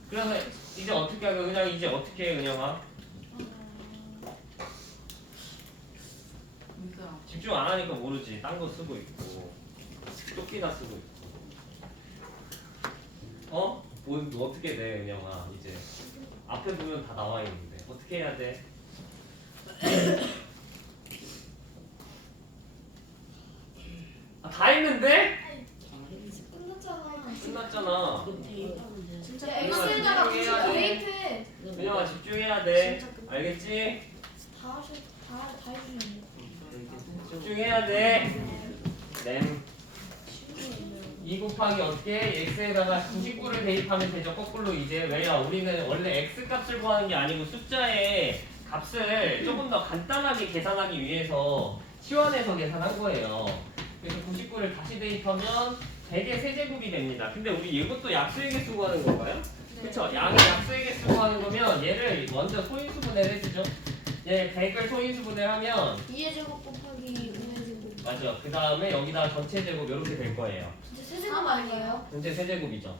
그래서 이제 어떻게 하고 그냥 이제 어떻게 해 은영아? 그러니까 집중 안 하니까 모르지. 딴 거 쓰고 있고 쪽지나 쓰고 있고 뭐 어떻게 돼 은영아? 이제 앞에 보면 다 나와 있는데 어떻게 해야 돼? 다 했는데? 끝났잖아. 끝났잖아. 진짜 은영아, X에다가 집중해야 돼. 대입해. 은영아 집중해야 돼. 알겠지? 다 해주셨네. 집중해야 돼. 램. 2 곱하기 어떻게? x에다가 99를 대입하면 되죠. 거꾸로 이제 왜요? 우리는 원래 x 값을 구하는 게 아니고 숫자의 값을 조금 더 간단하게 계산하기 위해서 치환해서 계산한 거예요. 그래서 99를 다시 대입하면 100의 세제곱이 됩니다. 근데 우리 이것도 약수에게 쓰고 하는 건가요? 그쵸? 양의 약수에게 쓰고 하는 거면 얘를 먼저 소인수분해를 해주죠. 얘 100을 소인수분해하면 2의 제곱 곱하기 5의 제곱. 맞죠? 그 다음에 여기다 전체 제곱 이렇게 될 거예요. 진짜 세제곱 아니에요? 전체 세제곱이죠.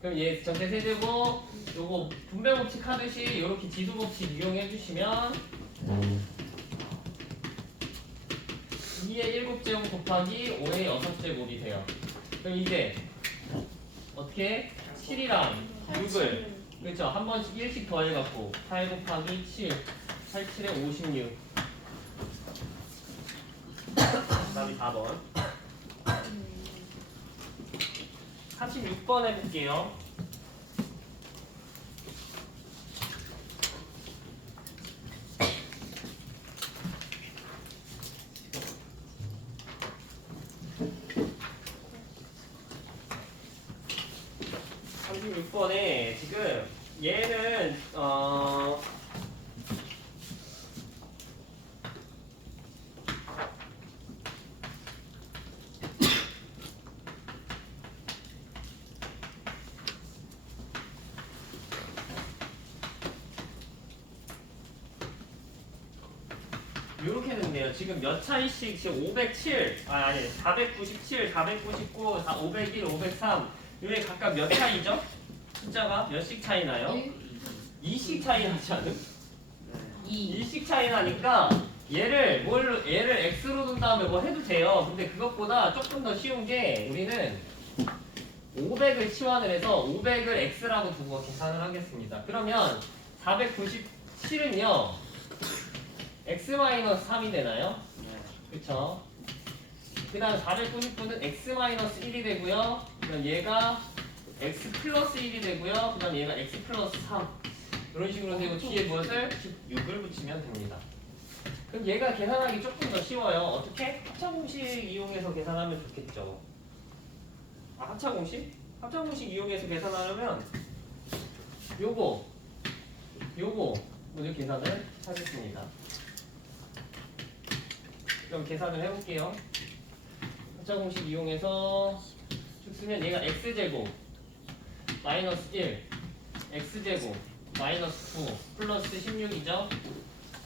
그럼 얘 전체 세제곱 요거 분배 법칙 하듯이 이렇게 지수 법칙 이용해 주시면 2의 7제곱 곱하기 5의 6제곱이 돼요. 그럼 이제 어떻게 7이랑 6을 그렇죠? 한 번씩 1씩 더해갖고 8 곱하기 7 8, 7에 56 다음이 4번 36번 해볼게요. 번에 지금 얘는 이렇게 됐네요. 지금 몇 차이씩 지금 507, 아니 497, 499, 501, 503 이게 각각 몇 차이죠? 숫자가 몇씩 차이 나요? 2씩 차이 나지 않음? 2씩 차이 나니까 얘를 x로 둔 다음에 뭐 해도 돼요. 근데 그것보다 조금 더 쉬운 게 우리는 500을 치환을 해서 500을 x라고 두고 계산을 하겠습니다. 그러면 497은요 x-3이 되나요? 그쵸? 그 다음 499는 x-1이 되고요. 그다음 얘가 x 플러스 1이 되고요. 그 다음 얘가 x 플러스 3 이런 식으로 되고 뒤에 무엇을? 6을 붙이면 됩니다. 그럼 얘가 계산하기 조금 더 쉬워요. 어떻게? 합차공식 이용해서 계산하면 좋겠죠. 합차공식? 합차공식 이용해서 계산하려면 요거 먼저 계산을 하겠습니다. 그럼 계산을 해볼게요. 합차공식 이용해서 쭉 쓰면 얘가 x제곱 마이너스 1 x제곱 마이너스 9 플러스 16이죠.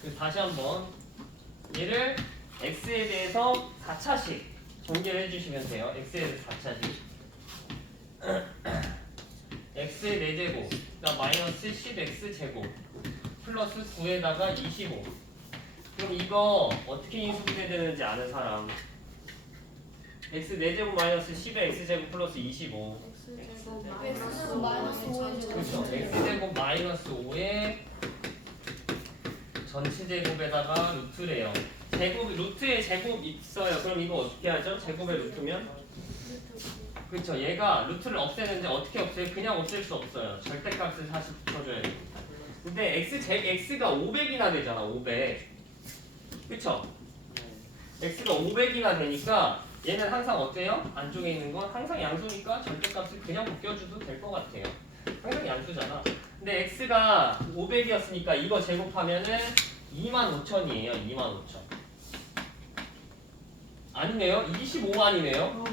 그래서 다시 한번 얘를 x에 대해서 4차씩 전개를 해주시면 돼요. x에 대해서 4차씩 x의 4제곱 그러니까 마이너스 10x제곱 플러스 9에다가 25. 그럼 이거 어떻게 인수분해 되는지 아는 사람? x 4제곱 마이너스 10의 x제곱 플러스 25. x는 마이너스 5의 제곱. 그렇죠. x제곱 마이너스 5의 전체 제곱에다가 루트래요. 루트에 제곱 있어요. 그럼 이거 어떻게 하죠? 제곱의 루트면? 그렇죠. 얘가 루트를 없애는데 어떻게 없애요? 그냥 없앨 수 없어요. 절대값을 다시 붙여줘야 됩니다. 근데 x가 500이나 되잖아. 500. 그쵸? x가 500이나 되니까 얘는 항상 어때요? 안쪽에 있는 건 항상 양수니까 절대값을 그냥 묶여줘도 될 것 같아요. 항상 양수잖아. 근데 x가 500이었으니까 이거 제곱하면은 25,000이에요. 25,000. 아니네요. 25만이네요.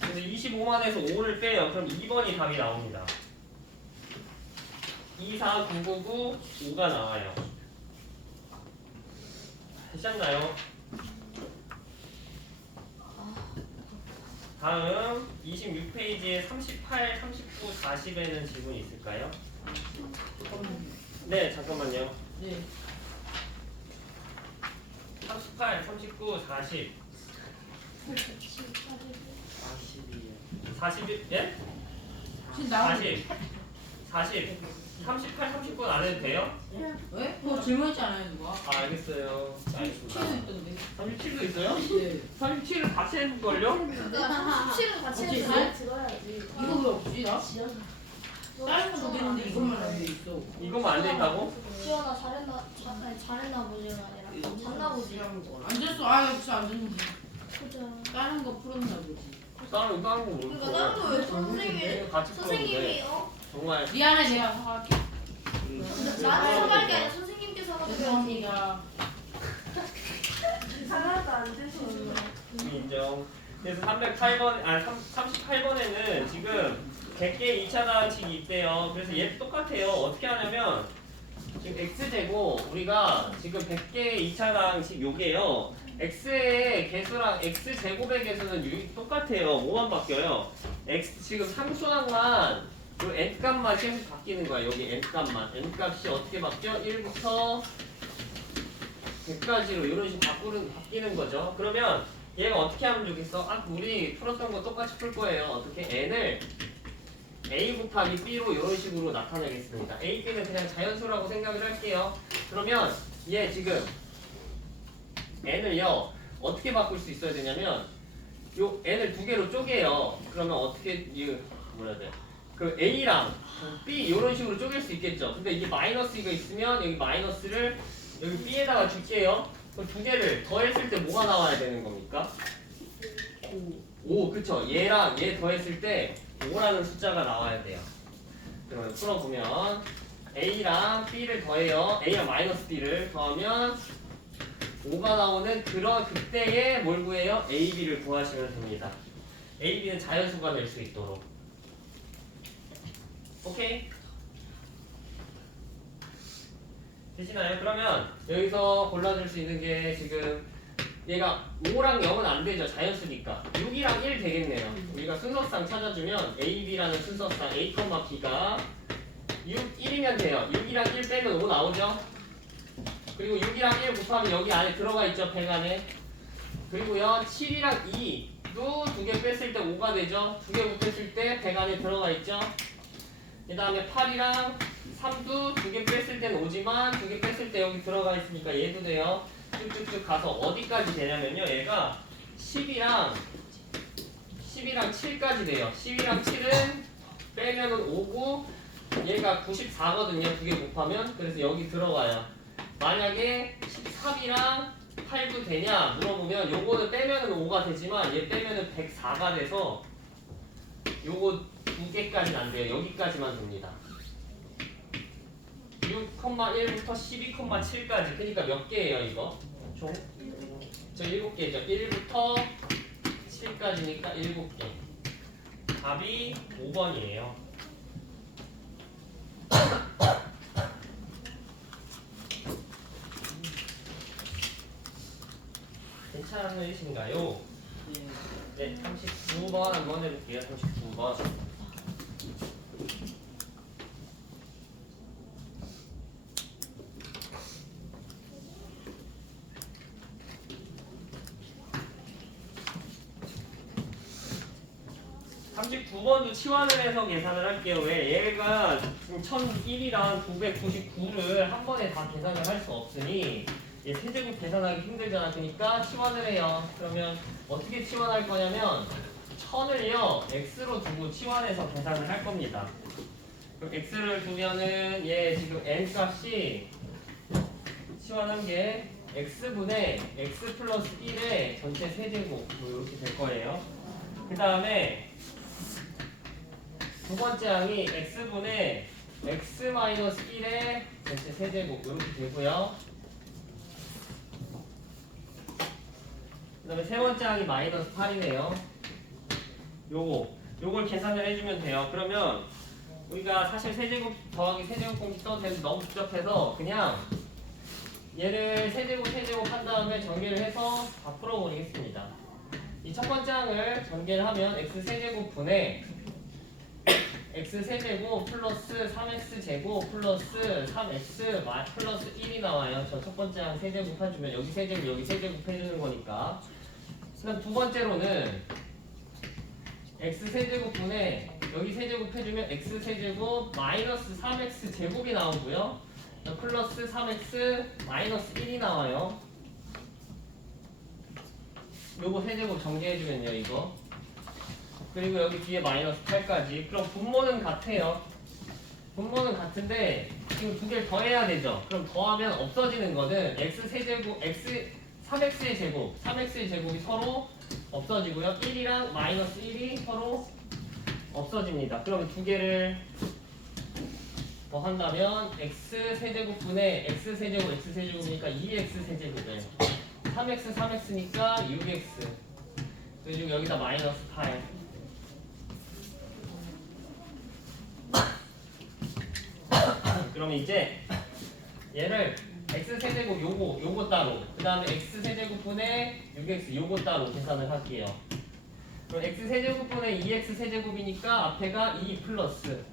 그래서 25만에서 5를 빼요. 그럼 2번이 답이 나옵니다. 24999 5가 나와요. 되셨나요? 다음 26페이지에 38, 39, 40에는 질문이 있을까요? 네, 잠깐만요. 네. 38, 39, 40. 40이에요. 41, 예? 지금 나오고 40. 40. 38, 39는 안 해도 돼요? 왜? 그거 질문했지 않아요 누가? 아, 알겠어요. 알겠습니다. 37도 있던데. 37도 있어요? 네. 37은 같이 해볼걸요? 17은 같이 어째 잘 있어? 들어야지. 이거 왜 없지 나? 다른 거 보겠는데 이것만 안 돼 있어. 이거만 안 돼 있다고? 지원아 잘했나 보지가 아니라 잤나 보지. 안 됐어. 아 역시 안 됐는데. 그죠. 다른 거 풀었나 보지. 다른 거 그러니까 다른 거왜 선생님이 같이 선생님이 풀었는데 어? 정말 미안해 내가 사갈게. 나는 써갈 게 아니라 선생님께서 하셔야지. 죄송합니다. 하나도 안 돼서 인정. 그래서 38번에는 지금 100개의 2차 방식이 있대요. 그래서 얘도 똑같아요. 어떻게 하냐면 지금 x제곱 우리가 지금 100개의 2차 방식 요게요. x의 개수랑 x제곱의 개수는 똑같아요. 뭐만 바뀌어요? x 지금 상수항만 요 n값만 계속 바뀌는 거야. 여기 n값만. n값이 어떻게 바뀌어? 1부터 100까지로 이런 식으로 바뀌는 거죠. 그러면 얘가 어떻게 하면 좋겠어? 우리 풀었던 거 똑같이 풀 거예요. 어떻게? n을 a 곱하기 b로 이런 식으로 나타내겠습니다. a, b는 그냥 자연수라고 생각을 할게요. 그러면 얘 지금 n을요 어떻게 바꿀 수 있어야 되냐면 요 n을 두 개로 쪼개요. 그러면 어떻게 뭐라 해야 돼? 그 a랑 b 이런 식으로 쪼갤 수 있겠죠. 근데 이게 마이너스가 있으면 여기 마이너스를 여기 b에다가 줄게요. 그럼 두 개를 더했을 때 뭐가 나와야 되는 겁니까? 5, 그쵸? 얘랑 얘 더했을 때 5라는 숫자가 나와야 돼요. 그러면 풀어보면 a랑 b를 더해요. a랑 마이너스 b를 더하면 5가 나오는 그때에 뭘 구해요? a, b를 구하시면 됩니다. a, b는 자연수가 될 수 있도록. 오케이? 되시나요? 그러면 여기서 골라줄 수 있는 게 지금 얘가 5랑 0은 안 되죠. 자연수니까. 6이랑 1 되겠네요. 우리가 순서상 찾아주면 A, B라는 순서상 A, B가 6, 1이면 돼요. 6이랑 1 빼면 5 나오죠? 그리고 6이랑 1 곱하면 여기 안에 들어가 있죠. 100 안에. 그리고요 7이랑 2도 두 개 뺐을 때 5가 되죠. 두 개 곱했을 때 100 안에 들어가 있죠. 그 다음에 8이랑 3도 두 개 뺐을 때는 5지만 두 개 뺐을 때 여기 들어가 있으니까 얘도 돼요. 쭉쭉쭉 가서 어디까지 되냐면요. 얘가 10이랑 7까지 돼요. 10이랑 7은 빼면은 5고 얘가 94거든요. 두 개 곱하면. 그래서 여기 들어가요. 만약에 13이랑 8도 되냐 물어보면 요거는 빼면은 5가 되지만 얘 빼면은 104가 돼서 요거 두 개까지는 안 돼요. 여기까지만 됩니다. 6,1부터 12,7까지. 그러니까 몇 개예요, 이거? 총? 저 7개죠. 1부터 7까지니까 7개. 답이 5번이에요. 괜찮으신가요? 네, 39번 한번 해볼게요. 39번. (39번도) 치환을 해서 계산을 할게요. 왜? 얘가 지금 1001이랑 999를 한 번에 다 계산을 할 수 없으니 얘 세제곱 계산하기 힘들잖아. 그러니까 치환을 해요. 그러면 어떻게 치환할 거냐면 1000을요 x로 두고 치환해서 계산을 할 겁니다. 그럼 x를 두면은 얘 지금 n 값이 치환한 게 x분의 x 플러스 1의 전체 세제곱 뭐 이렇게 될 거예요. 그 다음에 두 번째 항이 x분의 x 마이너스 1의 전체 세제곱 이렇게 되고요. 그 다음에 세 번째 항이 마이너스 8이네요. 요걸 계산을 해주면 돼요. 그러면 우리가 사실 세제곱 더하기 세제곱 공식 써도 되는데 너무 복잡해서 그냥 얘를 세제곱 한 다음에 전개를 해서 다 풀어버리겠습니다. 이 첫 번째 항을 전개를 하면 x 세제곱 분의 x 세제곱 플러스 3x 제곱 플러스 3x 플러스 1이 나와요. 저 첫 번째 항 세제곱 해주면 여기 세제곱 해주는 거니까. 그럼 두 번째로는 x 세제곱 분의 여기 세제곱 해주면 x 세제곱 마이너스 3x 제곱이 나오고요. 플러스 3x 마이너스 1이 나와요. 요거 세제곱 전개해주면요 이거. 그리고 여기 뒤에 마이너스 8까지. 그럼 분모는 같아요. 분모는 같은데 지금 두 개를 더해야 되죠. 그럼 더하면 없어지는 거는 x 세제곱, 3x의 제곱, 3x의 제곱이 서로 없어지고요. 1이랑 마이너스 1이 서로 없어집니다. 그럼 두 개를 더 한다면 x 세제곱분의 x 세제곱 x 세제곱이니까 2x 세제곱에 3x 3x니까 6x 그리고 여기다 마이너스 8 그러면 이제 얘를 x 세제곱 요거 따로 그 다음에 x 세제곱분의 6x 요거 따로 계산을 할게요. 그럼 x 세제곱분의 2x 세제곱이니까 앞에가 2 플러스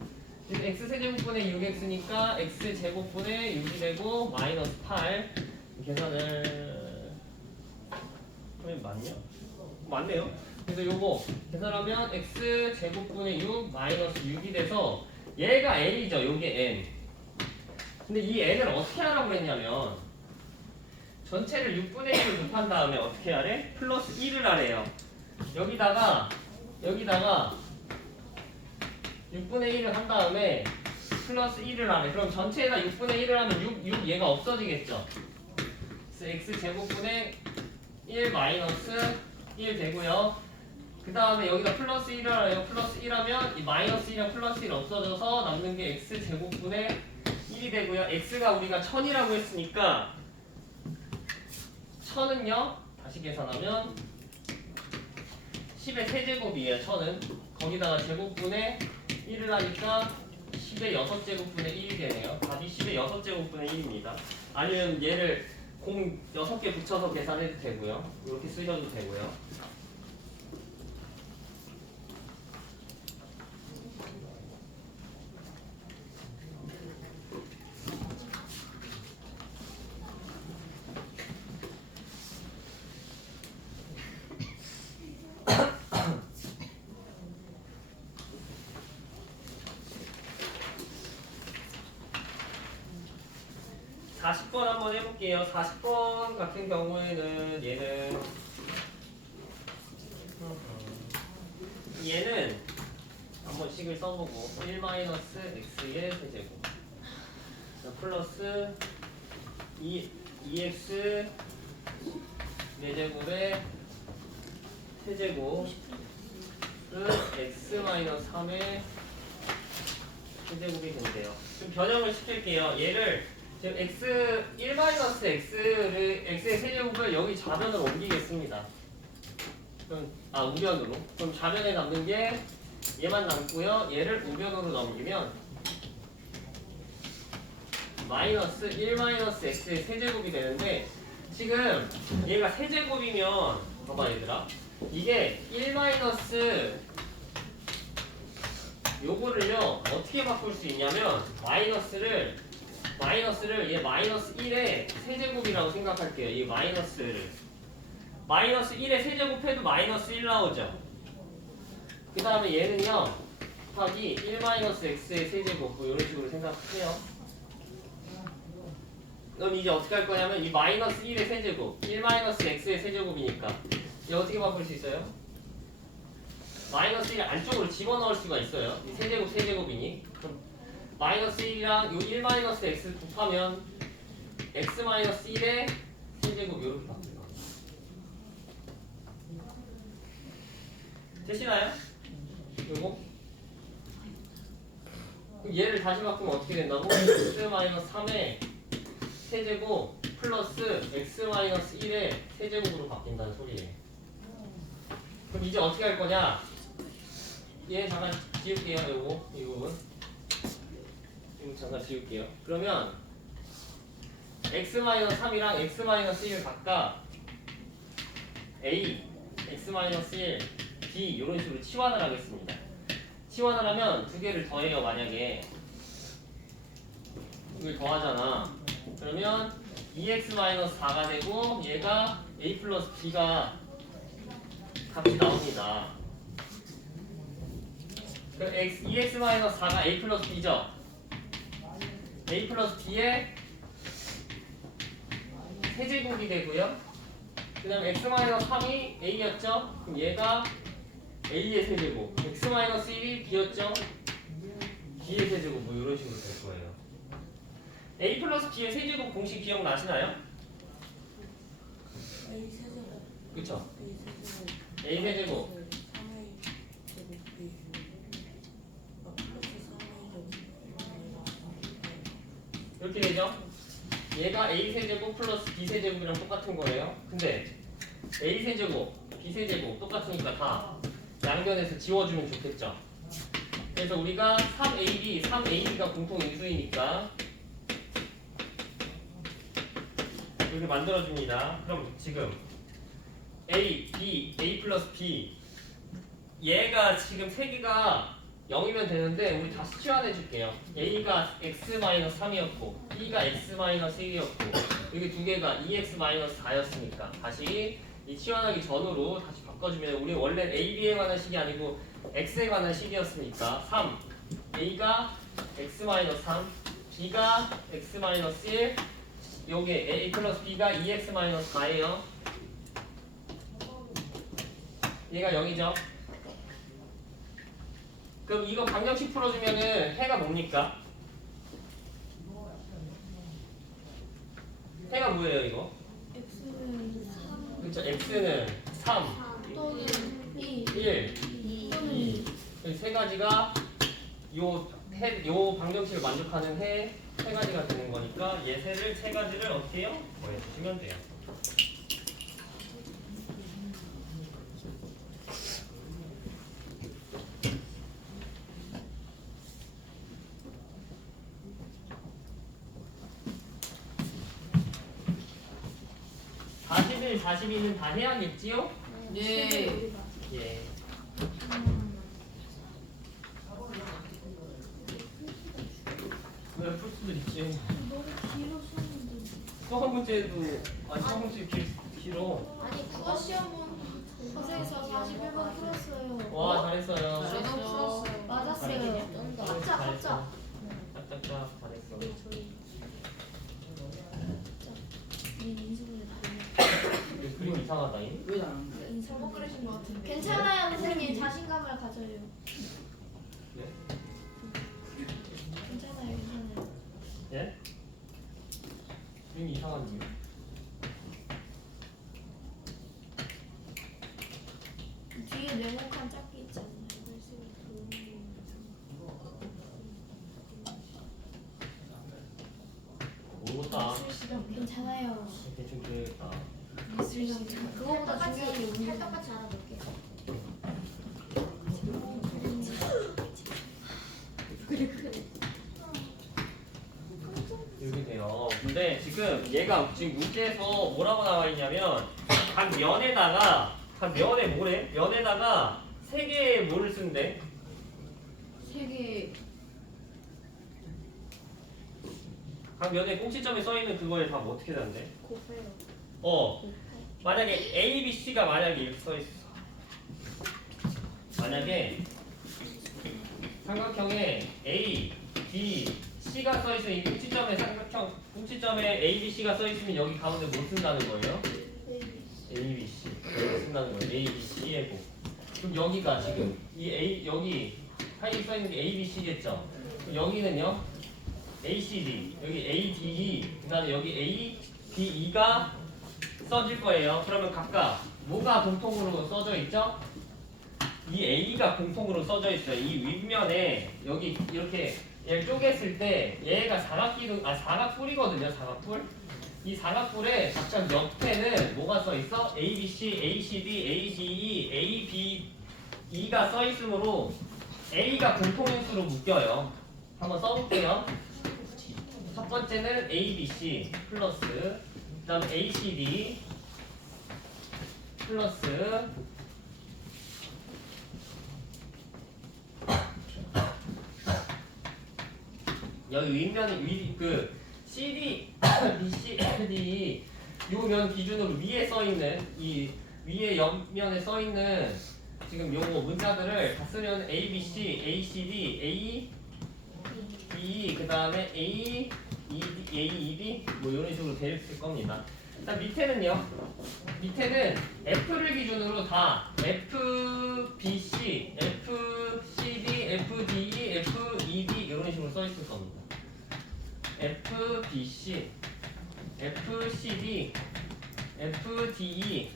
x 세제곱분의 6x니까 x 제곱분의 6이 되고 마이너스 8 계산을 하면 맞냐? 맞네요. 그래서 요거 계산하면 x 제곱분의 6 마이너스 6이 돼서 얘가 n이죠. 요게 n. 근데 이 n을 어떻게 하라고 했냐면 전체를 6분의 1로 곱한 다음에 어떻게 하래? 플러스 1을 하래요. 여기다가 6분의 1을 한 다음에 플러스 1을 하래. 그럼 전체에다 6분의 1을 하면 6 얘가 없어지겠죠. 그래서 x 제곱분의 1 마이너스 1 되고요. 그 다음에 여기다 플러스 1을 하래요. 플러스 1 하면 이 마이너스 1이랑 플러스 1 없어져서 남는 게 x 제곱분의 1이 되고요. x가 우리가 1000이라고 했으니까 1000은요. 다시 계산하면 10의 세제곱이에요. 1000은. 거기다가 제곱분의 1을 하니까 10의 6제곱분의 1이 되네요. 답이 10의 6제곱분의 1입니다. 아니면 얘를 공 6개 붙여서 계산해도 되고요. 이렇게 쓰셔도 되고요. 한번 해볼게요. 40번 같은 경우에는 얘는 한번 식을 써보고 1-x의 세제곱 플러스 2x 4제곱의 세제곱 x-3의 세제곱이 된대요. 좀 변형을 시킬게요. 얘를 지금 x의 세제곱을 여기 좌변으로 옮기겠습니다. 그럼 우변으로. 그럼 좌변에 남는 게 얘만 남고요. 얘를 우변으로 넘기면 마이너스 1-x의 세제곱이 되는데 지금 얘가 세제곱이면 봐봐 얘들아. 이게 1- 요거를요 어떻게 바꿀 수 있냐면 마이너스를 얘 마이너스 1의 세제곱이라고 생각할게요. 이 마이너스를 마이너스 1의 세제곱해도 마이너스 1 나오죠. 그 다음에 얘는요 곱하기 1-x의 세제곱 뭐 이런 식으로 생각해요. 그럼 이제 어떻게 할 거냐면 이 마이너스 1의 세제곱 1-x의 세제곱이니까 얘 어떻게 바꿀 수 있어요? 마이너스 1을 안쪽으로 집어넣을 수가 있어요. 이 세제곱이니. 그럼 마이너스 1이랑 요 1-x 곱하면 x-1의 세제곱 이렇게 바뀌어요. 되시나요? 요거? 그럼 얘를 다시 바꾸면 어떻게 된다고? x-3의 세제곱 플러스 x-1의 세제곱으로 바뀐다는 소리예요. 그럼 이제 어떻게 할 거냐? 얘 잠깐 지울게요. 요거 이 부분 이거 잠깐 지울게요. 그러면 x-3이랑 x-1을 각각 a, x-1, b 이런 식으로 치환을 하겠습니다. 치환을 하면 두 개를 더해요. 만약에 이걸 더하잖아. 그러면 2x-4가 되고 얘가 a 플러스 b가 값이 나옵니다. 그럼 2x-4가 a 플러스 b죠. a 플러스 b의 세제곱이 되고요. 그 다음에 x-3이 a였죠. 그럼 얘가 a의 세제곱, x-1이 b였죠. b의 세제곱 뭐 이런 식으로 될 거예요. a 플러스 b의 세제곱 공식 기억나시나요? A 세제곱. 그쵸? A a 세제곱 3A 제곱 B. 플러스 3A 제곱. 이렇게 되죠? 얘가 a 세제곱 플러스 b 세제곱이랑 똑같은 거예요. 근데 a 세제곱, b 세제곱 똑같으니까 다 양변에서 지워주면 좋겠죠. 그래서 우리가 3ab가 공통 인수이니까 이렇게 만들어줍니다. 그럼 지금 a 플러스 b 얘가 지금 세 개가 0이면 되는데 우리 다시 치환해줄게요. a가 x-3이었고 b가 x-1이었고 여기 두 개가 2x-4였으니까 다시 이 치환하기 전으로 다시 바꿔주면 우리 원래 ab에 관한 식이 아니고 x에 관한 식이었으니까 3 a가 x-3 b가 x-1 요게 a 플러스 b가 2x-4예요. 얘가 0이죠. 그럼 이거 방정식 풀어주면은 해가 뭡니까? 해가 뭐예요 이거? X는 3 그쵸, x는 3, 또는 2 1, 또는 2 이 세 가지가 요 방정식을 만족하는 세 가지가 되는 거니까 얘 세 가지를 어떻게 해요? 더해주시면 돼요. (41, 42는 다 해야겠지요? 예. 예. 왜 풀 수도 있지. 너무 길어 쓰는데 수학 문제도 수학 문제 길어. 아니 국어 시험은 선생님서 41번 풀었어요. 와 잘했어요. 저도 풀었어요. 맞았어요. 각자 각자. 짝짝짝 잘했어. 인수분해 그 그림 이상하다잉. 왜 나랑 그래? 잘못 그리신 것 같은데. 괜찮아요 선생님 자신감을 가져요. 네? 괜찮아요 괜찮아요. 예? 그림이 이상한 이유? 뒤에 네모칸 짝이 있잖아요. 모르겠다. 괜찮아요. 대충 그려야겠다. 그거보다 중요한 게 운동. 똑같이 알아볼게요. 이렇게 돼요. 근데 지금 얘가 지금 문제에서 뭐라고 나와 있냐면 각 면에다가 뭐래? 면에다가 세 개의 뭐를 쓴대? 세계 각 면에 꼭지점에 써 있는 그거에 답 어떻게 된대? 곱해요. 만약에 A, B, C가 만약에 이렇게 써 있어. 만약에 삼각형에 A, B, C가 써 있으면 이 꼭지점에 꼭지점에 A, B, C가 써 있으면 여기 가운데 뭐 쓴다는 거예요? A, B, C 이렇게 쓴다는 거예요. A, B, C의 곱. 그럼 여기가 지금 이 A 여기 사이에 써 있는 게 A, B, C겠죠? 그럼 여기는요? A, C, D 여기 A, D, E 그다음에 여기 A, B, E가 써질 거예요. 그러면 각각 뭐가 공통으로 써져 있죠? 이 A가 공통으로 써져 있어요. 이 윗면에 여기 이렇게 얘를 쪼갰을 때 얘가 사각뿔이거든요. 사각뿔. 이 사각뿔에 각각 옆에는 뭐가 써 있어? A, B, C, A, C, D, A, D, E, A, B, E가 써 있으므로 A가 공통인수로 묶여요. 한번 써볼게요. 첫 번째는 A, B, C 플러스 그 다음 A, C, D 플러스 여기 윗면이 그 CD, BC, D 요 면 기준으로 위에 써 있는 이 위에 옆면에 써 있는 지금 요거 문자들을 다 쓰면 A, B, C, A, C, D, A, B 그 다음에 A, E, D, A, E, D 뭐 이런 식으로 될 겁니다. 일단 밑에는요. 밑에는 F를 기준으로 다 F, B, C, F, C, D, F, D, E, F, E, D 이런 식으로 써 있을 겁니다. F, B, C, F, C, D, F, D, E,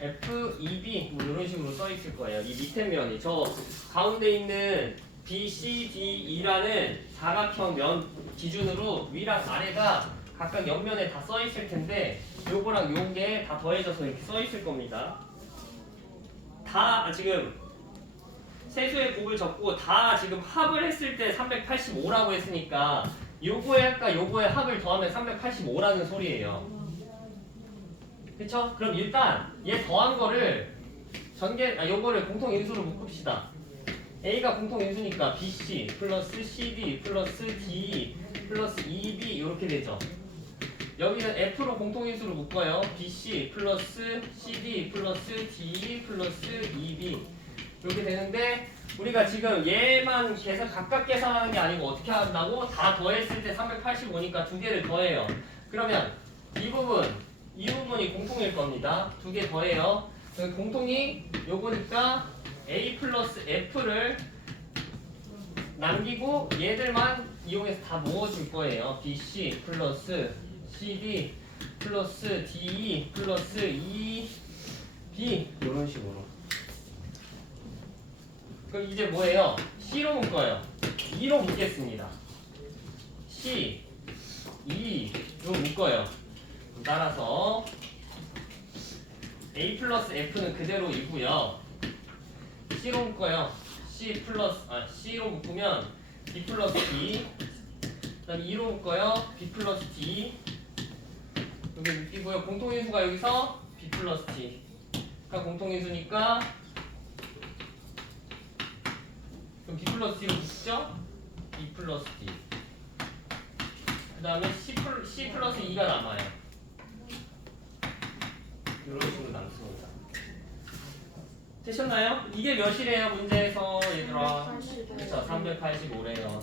F, E, B 뭐 이런 식으로 써 있을 거예요. 이 밑에 면이 저 가운데 있는 BCDE라는 사각형 면 기준으로 위랑 아래가 각각 옆면에 다 써 있을 텐데 요거랑 요게 다 더해져서 이렇게 써 있을 겁니다. 다 지금 세수의 곱을 적고 다 지금 합을 했을 때 385라고 했으니까 요거에 아까 요거에 합을 더하면 385라는 소리예요. 그쵸? 그럼 일단 얘 더한 거를 요거를 공통인수로 묶읍시다. A가 공통인수니까 BC 플러스 CD 플러스 DE 플러스 EB 이렇게 되죠. 여기는 F로 공통인수로 묶어요. BC 플러스 CD 플러스 DE 플러스 EB 이렇게 되는데 우리가 지금 얘만 각각 계산하는 게 아니고 어떻게 한다고? 다 더했을 때 385니까 두 개를 더해요. 그러면 이 부분이 공통일 겁니다. 두 개 더해요. 공통이 요거니까 A 플러스 F를 남기고 얘들만 이용해서 다 모아줄 거예요. BC 플러스 CD 플러스 DE 플러스 EB 이런 식으로. 그럼 이제 뭐예요? C로 묶어요. 2로 묶겠습니다. C, 2로 묶어요. 따라서 A 플러스 F는 그대로이고요. C로 묶어요. C로 묶으면 B 플러스 D 그 다음에 2로 묶어요. B 플러스 D 여기 묶이고요. 공통인수가 여기서 B 플러스 D가 공통인수니까 그럼 B 플러스 D로 묶죠? B 플러스 D 그 다음에 C 플러스 2가 남아요. 이런 식으로 남습니다. 되셨나요? 이게 몇이래요? 문제에서 얘들아. 그렇죠. 385래요.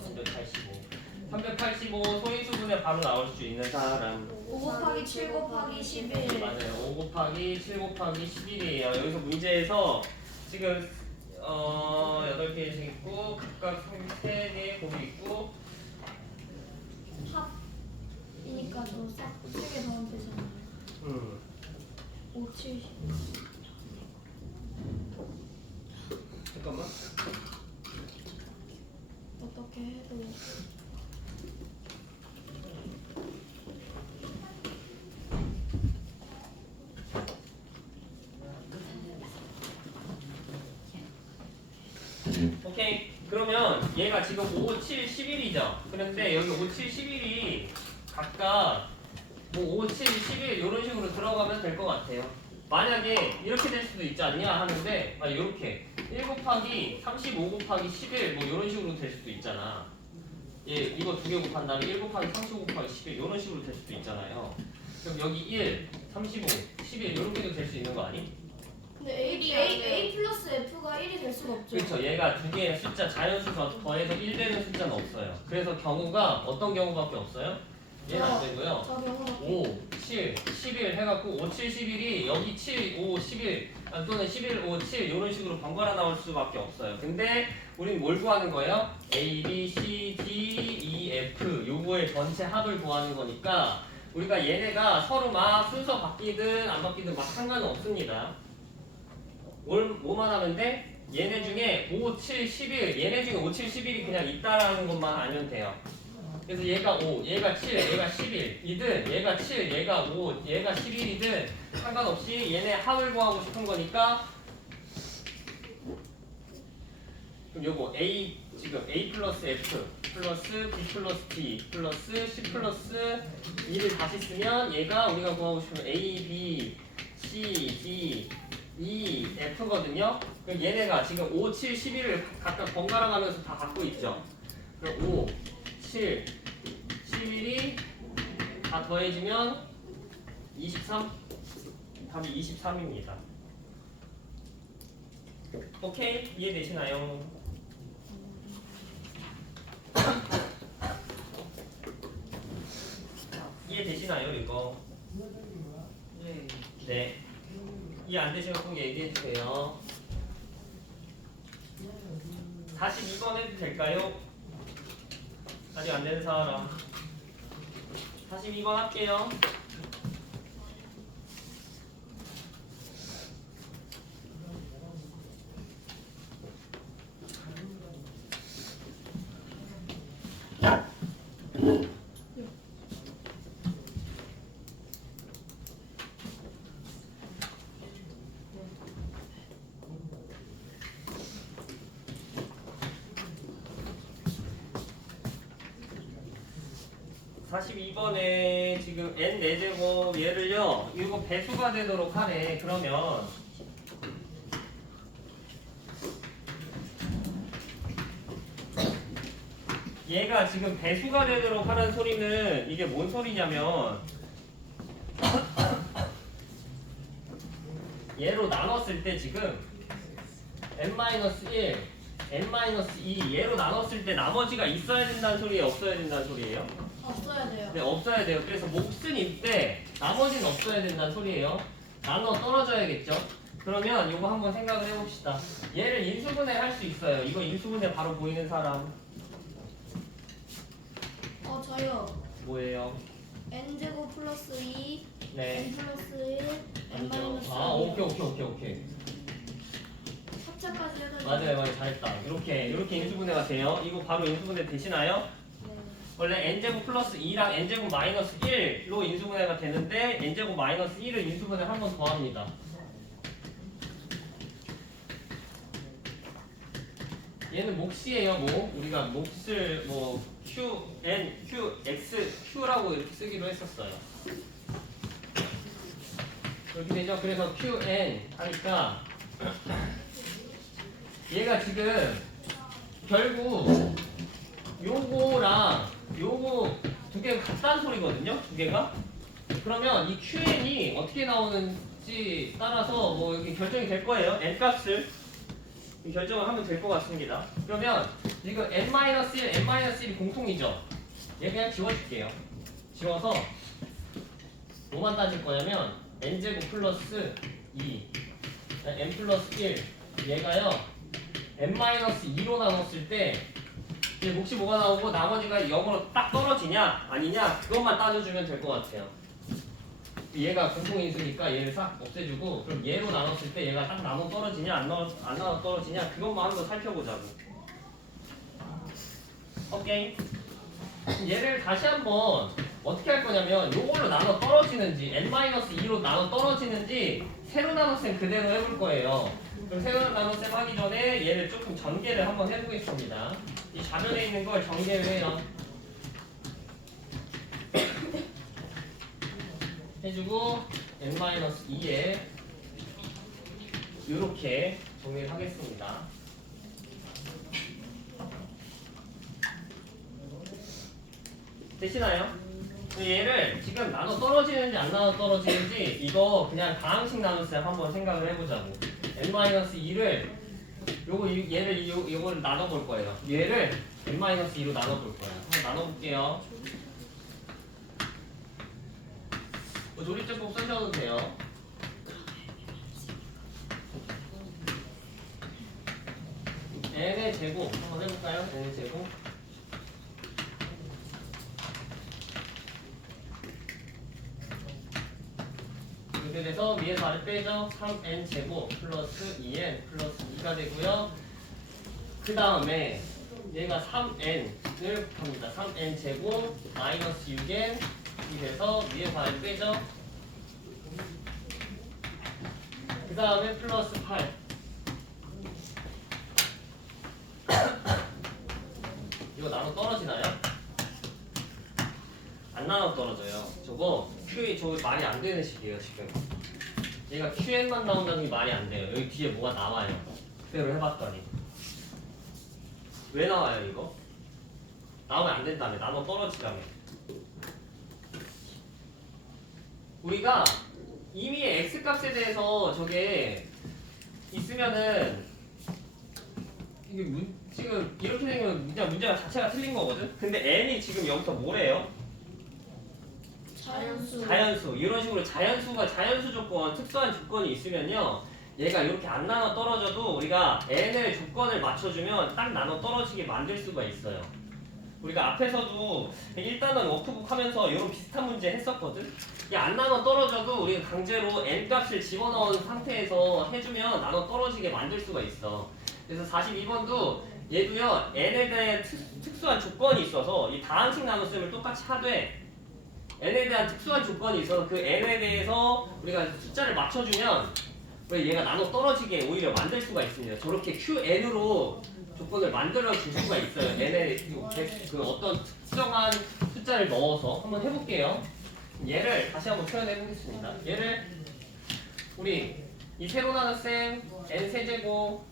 385 소인수분해 바로 나올 수 있는 사람. 5 곱하기 7 곱하기 11. 맞아요. 5 곱하기 7 곱하기 11이에요. 여기서 문제에서 지금 8개씩 있고 각각 3개 곱이 있고 합이니까 저 3개 더하면 되잖아요. 5, 7, 10. 잠깐만. 어떻게 해도 오케이. 그러면 얘가 지금 5, 7, 11이죠. 그런데 여기 5, 7, 11이 각각 뭐 5, 7, 11 이런 식으로 들어가면 될 것 같아요. 만약에 이렇게 될 수도 있지 않냐 하는데 이렇게 1 곱하기 35 곱하기 11 뭐 이런 식으로 될 수도 있잖아. 이거 두 개 곱한 다음에 1 곱하기 35 곱하기 11 이런 식으로 될 수도 있잖아요. 그럼 여기 1, 35, 11 이렇게도 될 수 있는 거 아니? 근데 A 플러스 F가 1이 될 수가 없죠. 그렇죠. 얘가 두 개의 숫자 자연수가 더해서 1 되는 숫자는 없어요. 그래서 경우가 어떤 경우밖에 없어요? 얘는 안 되고요. 저 경우밖에. 5, 7, 11 해갖고 5, 7, 11이 여기 7, 5, 11 또는 11, 5, 7 이런 식으로 번갈아 나올 수밖에 없어요. 근데 우린 뭘 구하는 거예요? A, B, C, D, E, F 요거의 전체 합을 구하는 거니까 우리가 얘네가 서로 막 순서 바뀌든 안 바뀌든 막 상관은 없습니다. 뭐만 하면 돼? 얘네 중에 5, 7, 11 얘네 중에 5, 7, 11이 그냥 있다라는 것만 알면 돼요. 그래서 얘가 5, 얘가 7, 얘가 11이든 얘가 7, 얘가 5, 얘가 11이든 상관없이 얘네 합을 구하고 싶은 거니까 그럼 요거 지금 A 플러스 F 플러스 B 플러스 D 플러스 C 플러스 2를 다시 쓰면 얘가 우리가 구하고 싶은 A, B, C, D, E, F거든요. 그럼 얘네가 지금 5, 7, 11을 각각 번갈아 가면서 다 갖고 있죠. 그럼 5, 7, 11이 다 더해지면 23? 답이 23입니다. 오케이? 이해되시나요? 이해되시나요, 이거? 네. 네. 이해 안 되시면 꼭 얘기해주세요. 42번 해도 될까요? 아직 안 되는 사람. 42번 할게요. 42번에 지금 n 4제곱 얘를요 이거 배수가 되도록 하네. 그러면 얘가 지금 배수가 되도록 하는 소리는 이게 뭔 소리냐면 얘로 나눴을 때 지금 n-1, n-2 얘로 나눴을 때 나머지가 있어야 된다는 소리예요? 없어야 된다는 소리예요? 없어야 돼요. 네, 없어야 돼요. 그래서 몫은 있대 나머지는 없어야 된다는 소리예요. 나눠 떨어져야겠죠? 그러면 이거 한번 생각을 해봅시다. 얘를 인수분해 할 수 있어요. 이거 인수분해 바로 보이는 사람 저요. 뭐예요? n제곱 플러스 2 네. n 플러스 1 n 마이너스 2 오케이. 합차까지 해가지고 맞아요. 잘했다. 이렇게 인수분해가 돼요. 이거 바로 인수분해 되시나요? 네. 원래 n제곱 플러스 2랑 n제곱 마이너스 1로 인수분해가 되는데 n제곱 마이너스 1을 인수분해 한 번 더 합니다. 얘는 몫이에요. 뭐 우리가 몫을 뭐 q, n, q, x, q라고 이렇게 쓰기로 했었어요. 그렇게 되죠. 그래서 q, n 하니까 얘가 지금 결국 요거랑 요거 두 개가 같다는 소리거든요. 두 개가. 그러면 이 QN이 어떻게 나오는지 따라서 뭐 여기 결정이 될 거예요. N 값을 결정을 하면 될 것 같습니다. 그러면 지금 N-1, N-1이 공통이죠. 얘 그냥 지워줄게요. 지워서 뭐만 따질 거냐면 N제곱 플러스 2 N 플러스 1 얘가요 N-2로 나눴을 때 이제 몫이 뭐가 나오고 나머지가 0으로 딱 떨어지냐 아니냐 그것만 따져주면 될 것 같아요. 얘가 공통인수니까 얘를 싹 없애주고 그럼 얘로 나눴을 때 얘가 딱 나눠 떨어지냐 안 나눠 떨어지냐 그것만 한번 살펴보자고. 오케이. 얘를 다시 한번 어떻게 할 거냐면 요걸로 나눠 떨어지는지 n-2로 나눠 떨어지는지 세로 나눗셈 그대로 해볼 거예요. 그럼 세로 나눗셈 하기 전에 얘를 조금 전개를 한번 해보겠습니다. 이 좌변에 있는 걸 전개를 해요. 해주고 n-2에 이렇게 정리를 하겠습니다. 되시나요? 얘를 지금 나눠 떨어지는지 안 나눠 떨어지는지 이거 그냥 다항식 나눗셈 한번 생각을 해보자고. n-2를 요거를 나눠볼 거예요. 얘를 n-2로 나눠볼 거예요. 한번 나눠볼게요. 조립제법 쓰셔도 돼요. n의 제곱 한번 해볼까요? n의 제곱 이렇게 돼서 위에서 아래 빼죠. 3n 제곱 플러스 2n 플러스 2가 되고요. 그 다음에 얘가 3n을 합니다. 3n 제곱 마이너스 6n 이 돼서 위에서 아래 빼죠. 그 다음에 플러스 8 이거 나눠 떨어지나요? 안 나눠 떨어져요. 저거 저거 말이 안 되는 식이에요 지금. 얘가 QN만 나온다는 게 말이 안 돼요. 여기 뒤에 뭐가 나와요. 그대로 해봤더니 왜 나와요 이거? 나오면 안 된다며. 나눠 떨어지라며. 우리가 이미 x값에 대해서 저게 있으면은 이게 지금 이렇게 되면 문제가 자체가 틀린 거거든. 근데 n이 지금 여기서 뭐래요? 자연수. 이런 식으로 자연수 조건, 특수한 조건이 있으면요. 얘가 이렇게 안 나눠 떨어져도 우리가 n의 조건을 맞춰주면 딱 나눠 떨어지게 만들 수가 있어요. 우리가 앞에서도 1단원 워크북 하면서 이런 비슷한 문제 했었거든. 이게 안 나눠 떨어져도 우리가 강제로 n 값을 집어넣은 상태에서 해주면 나눠 떨어지게 만들 수가 있어. 그래서 42번도 얘도요 n에 대한 특수한 조건이 있어서 이 다항식 나눗셈을 똑같이 하되 n에 대한 특수한 조건이 있어서 그 n에 대해서 우리가 숫자를 맞춰주면 왜 얘가 나눠 떨어지게 오히려 만들 수가 있습니다. 저렇게 QN으로 조건을 만들어 줄 수가 있어요. n의 그 어떤 특정한 숫자 숫자를 넣어서 한번 해볼게요. 얘를 다시 한번 표현해 보겠습니다. 얘를 우리 이 새로 나눈 셈 n 세제곱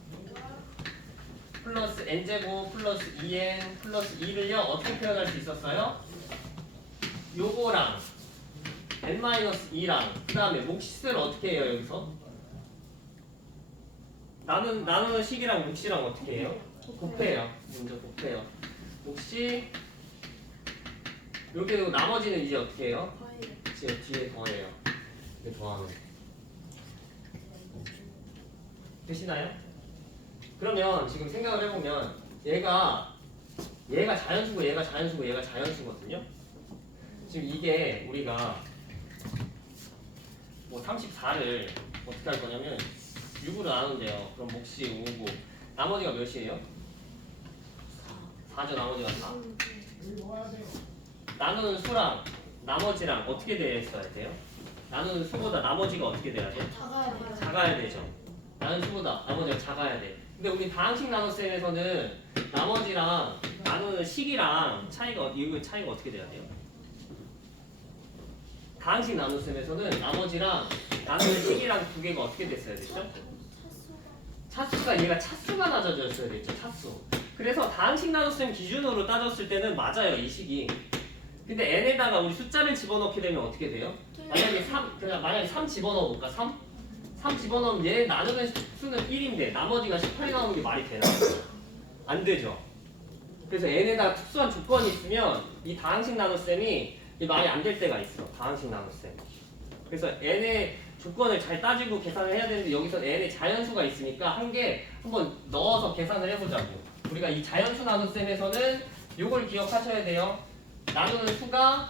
플러스 n제곱 플러스 2n 플러스 2를요 어떻게 표현할 수 있었어요? 요거랑 n-2랑 그 다음에 몫을 어떻게 해요 여기서? 나누는 식이랑 몫이랑 어떻게 해요? 곱해요. 먼저 곱해요. 몫이 이렇게 되고 나머지는 이제 어떻게 해요? 이제 뒤에 더해요. 이렇게 더하면 되시나요? 그러면 지금 생각을 해보면 얘가 자연수고 얘가 자연수고 얘가 자연수거든요. 지금 이게 우리가 뭐 34를 어떻게 할 거냐면 6으로 나눈대요. 그럼 몫이 5고 나머지가 몇이에요? 4죠. 나머지가 4. 나누는 수랑 나머지랑 어떻게 대했어야 돼요? 나누는 수보다 나머지가 어떻게 돼야 돼? 작아야 되죠. 나누는 수보다 나머지가 작아야 돼. 근데 우리 다항식 나눗셈에서는 나머지랑 나누는 식이랑 이거 차이가 어떻게 돼야 돼요? 다항식 나눗셈에서는 나머지랑 나누는 식이랑 두 개가 어떻게 됐어야 되죠? 차수가 얘가 차수가 낮아졌어야 됐죠. 차수. 그래서 다항식 나눗셈 기준으로 따졌을 때는 맞아요. 이 식이. 근데 n에다가 우리 숫자를 집어넣게 되면 어떻게 돼요? 만약에 3 집어넣어 볼까? 3 집어넣으면 얘 나누는 수는 1인데 나머지가 18이 나오는 게 말이 되나? 안 되죠. 그래서 n에다가 특수한 조건이 있으면 이 다항식 나눗셈이 말이 안 될 때가 있어. 다항식 나눗셈. 그래서 n의 조건을 잘 따지고 계산을 해야 되는데 여기서 n의 자연수가 있으니까 한 개 한번 넣어서 계산을 해보자고. 우리가 이 자연수 나눗셈에서는 요걸 기억하셔야 돼요. 나누는 수가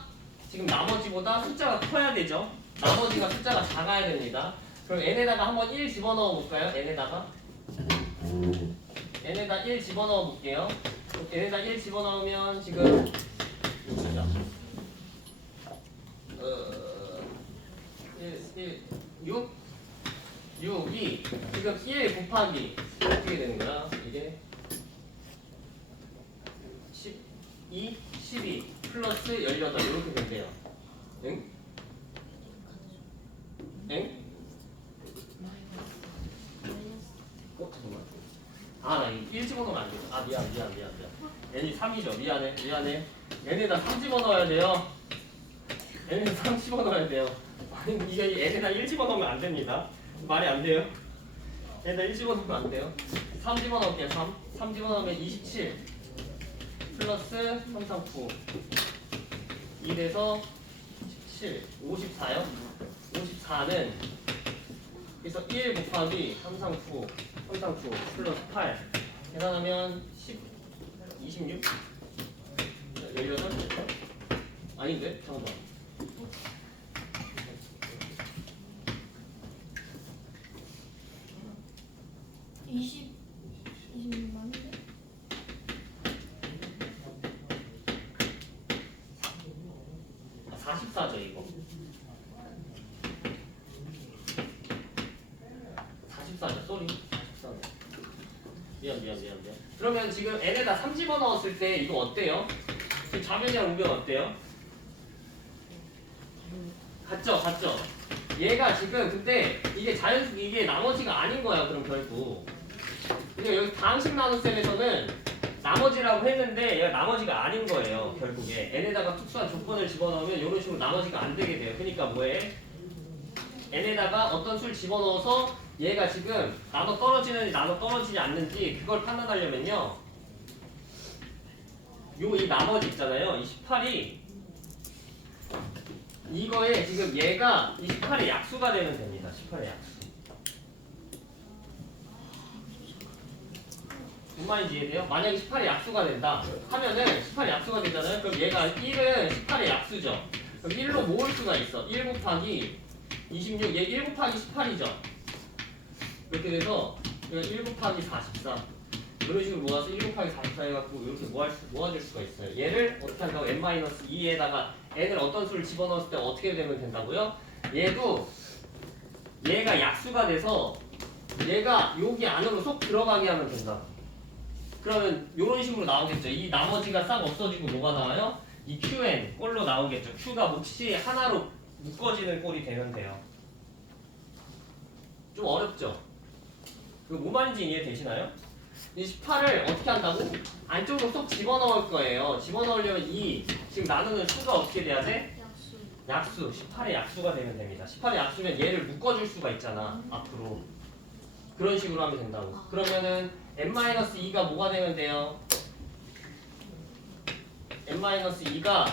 지금 나머지보다 숫자가 커야 되죠. 나머지가 숫자가 작아야 됩니다. 그럼 n에다가 한번 1 집어넣어 볼까요? n에다 1 집어넣어 볼게요. n에다 1 집어넣으면 지금 진짜 6? 6이 지금 1 곱하기 어떻게 되는 거야? 이게 12, 12 플러스 18 이렇게 된대요. 응? 응? 잠깐만. 나 1 집어넣으면 안 돼. 미안. n이 3이죠. 미안해. n에다 3 집어넣어야 돼요. n에다 3 집어넣어야 돼요. 아니, 이게 n에다 1 집어넣으면 안 됩니다. 말이 안 돼요. n에다 1 집어넣으면 안 돼요. 3 집어넣을게요. 3 집어넣으면 27 플러스 3, 3, 9 2에서 17 54요. 54는 그래서 1 곱하기 3, 3, 9 플러스 8 계산하면 10 26 18 아닌데? 잠깐만. 20 맞는데? 아, 44죠 이거. 44죠. 쏘리. 44네. 미안. 그러면 지금 n에다 3 집어넣었을 때 이거 어때요? 지금 좌변이랑 우변 어때요? 같죠? 얘가 지금 근데 이게 자연수 이게 나머지가 아닌 거야. 그럼 결국 근데 여기 다항식 나눗셈에서는 나머지라고 했는데 얘가 나머지가 아닌 거예요. 결국에 n에다가 특수한 조건을 집어넣으면 이런 식으로 나머지가 안 되게 돼요. 그러니까 뭐해? n에다가 어떤 수를 집어넣어서 얘가 지금 나눠 떨어지는지 나눠 떨어지지 않는지 그걸 판단하려면요. 이 나머지 있잖아요. 이 18이 이거에 지금 얘가 이 18의 약수가 되면 됩니다. 18의 약수. 무슨 말인지 이해돼요? 만약에 18의 약수가 된다 하면은 18의 약수가 되잖아요. 그럼 얘가 1은 18의 약수죠. 그럼 1로 모을 수가 있어. 1 곱하기 26, 얘 1 곱하기 18이죠. 이렇게 돼서 얘가 1 곱하기 44 이런 식으로 모아서 1 곱하기 44 해갖고 이렇게 모아줄 수가 있어요. 얘를 어떻게 한다고? n-2에다가 n을 어떤 수를 집어넣었을 때 어떻게 되면 된다고요? 얘가 약수가 돼서 얘가 여기 안으로 쏙 들어가게 하면 된다. 그러면 이런 식으로 나오겠죠. 이 나머지가 싹 없어지고 뭐가 나와요? 이 qn 꼴로 나오겠죠. q가 몫이 하나로 묶어지는 꼴이 되면 돼요. 좀 어렵죠? 이거 뭐 말인지 이해되시나요? 이 18을 어떻게 한다고? 안쪽으로 쏙 집어넣을 거예요. 집어넣으려면 이 지금 나누는 수가 어떻게 돼야 돼? 약수. 약수. 18의 약수가 되면 됩니다. 18의 약수면 얘를 묶어줄 수가 있잖아. 앞으로. 그런 식으로 하면 된다고. 그러면은 n-2가 뭐가 되면 돼요? n-2가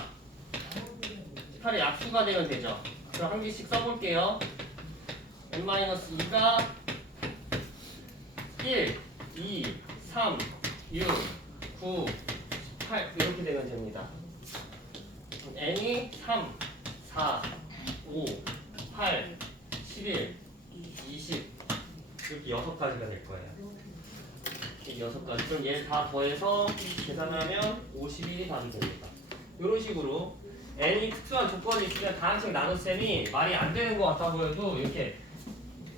18의 약수가 되면 되죠. 그럼 한 개씩 써볼게요. n-2가 1, 2, 3, 6, 9, 8 이렇게 되면 됩니다. n이 3, 4, 5, 8, 11, 20 이렇게 6가지가 될 거예요. 이렇게 6가지. 그럼 얘 다 더해서 계산하면 51이 답이 됩니다. 이런 식으로 n이 특수한 조건이 있으면 다항식 나눗셈이 말이 안 되는 것 같다 보여도 이렇게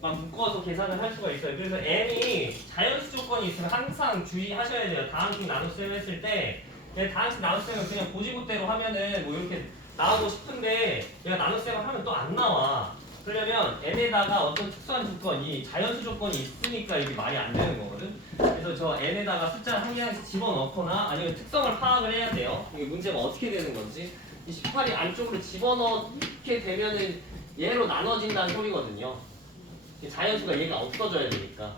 막 묶어서 계산을 할 수가 있어요. 그래서 n이 자연수 조건이 있으면 항상 주의하셔야 돼요. 다항식 나눗셈 했을 때 다항식 나눗셈을 그냥 고지고대로 하면은 뭐 이렇게 나오고 싶은데 얘가 나눗셈을 하면 또 안 나와. 그러려면 n에다가 어떤 특수한 조건이 자연수 조건이 있으니까 이게 말이 안 되는 거거든. 그래서 저 n에다가 숫자 한 개씩 집어넣거나 아니면 특성을 파악을 해야 돼요. 이게 문제가 어떻게 되는 건지. 이 18이 안쪽으로 집어넣게 되면은 얘로 나눠진다는 소리거든요. 자연수가 얘가 없어져야 되니까.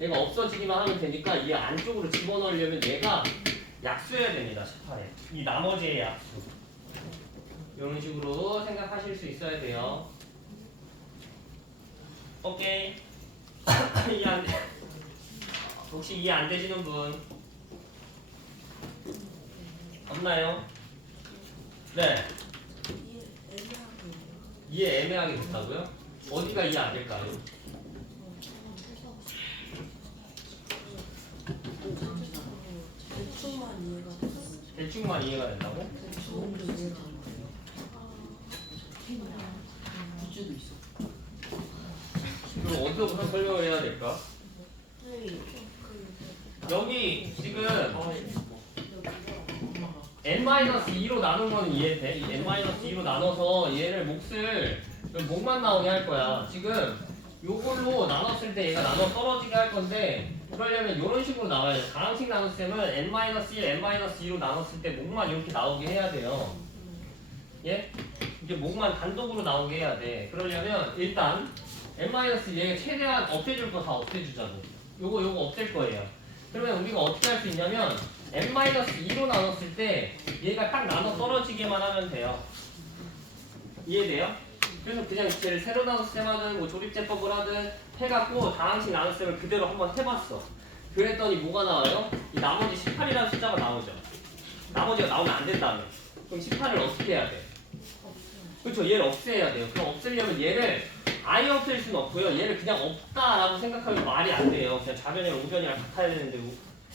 얘가 없어지기만 하면 되니까 얘 안쪽으로 집어넣으려면 얘가 약수여야 됩니다. 18에. 이 나머지의 약수. 이런 식으로 생각하실 수 있어야 돼요. 오케이. 이해 안 돼. 혹시 이해 안 되시는 분 없나요? 네. 이해 애매하게 됐다고요? 어디가 이해 안 될까요? 대충만 이해가 된다고? 그럼 어디서부터 설명을 해야 될까? 여기 지금 n-2로 나눈 건 이해돼? 이 n-2로 나눠서 얘를 몫만 나오게 할 거야. 지금 요걸로 나눴을 때 얘가 나눠 떨어지게 할 건데 그러려면 이런 식으로 나와야 돼. 다항식 나눗셈은 n-1, n-2로 나눴을 때 몫만 이렇게 나오게 해야 돼요. 예? 이게 몫만 단독으로 나오게 해야 돼. 그러려면 일단 n-얘 최대한 없애줄 거 다 없애주자고. 요거 없앨 거예요. 그러면 우리가 어떻게 할 수 있냐면 n-2로 나눴을 때 얘가 딱 나눠 떨어지게만 하면 돼요. 이해돼요? 그래서 그냥 쟤를 세로 나눗셈 하든 뭐 조립제법을 하든 해갖고 다항식 나눗셈을 그대로 한번 해봤어. 그랬더니 뭐가 나와요? 이 나머지 18이라는 숫자가 나오죠. 나머지가 나오면 안 된다며. 그럼 18을 어떻게 해야 돼? 그렇죠. 얘를 없애야 돼요. 그럼 없애려면 얘를 아예 없앨 수는 없고요. 얘를 그냥 없다라고 생각하면 말이 안 돼요. 그냥 좌변이랑 우변이랑 같아야 되는데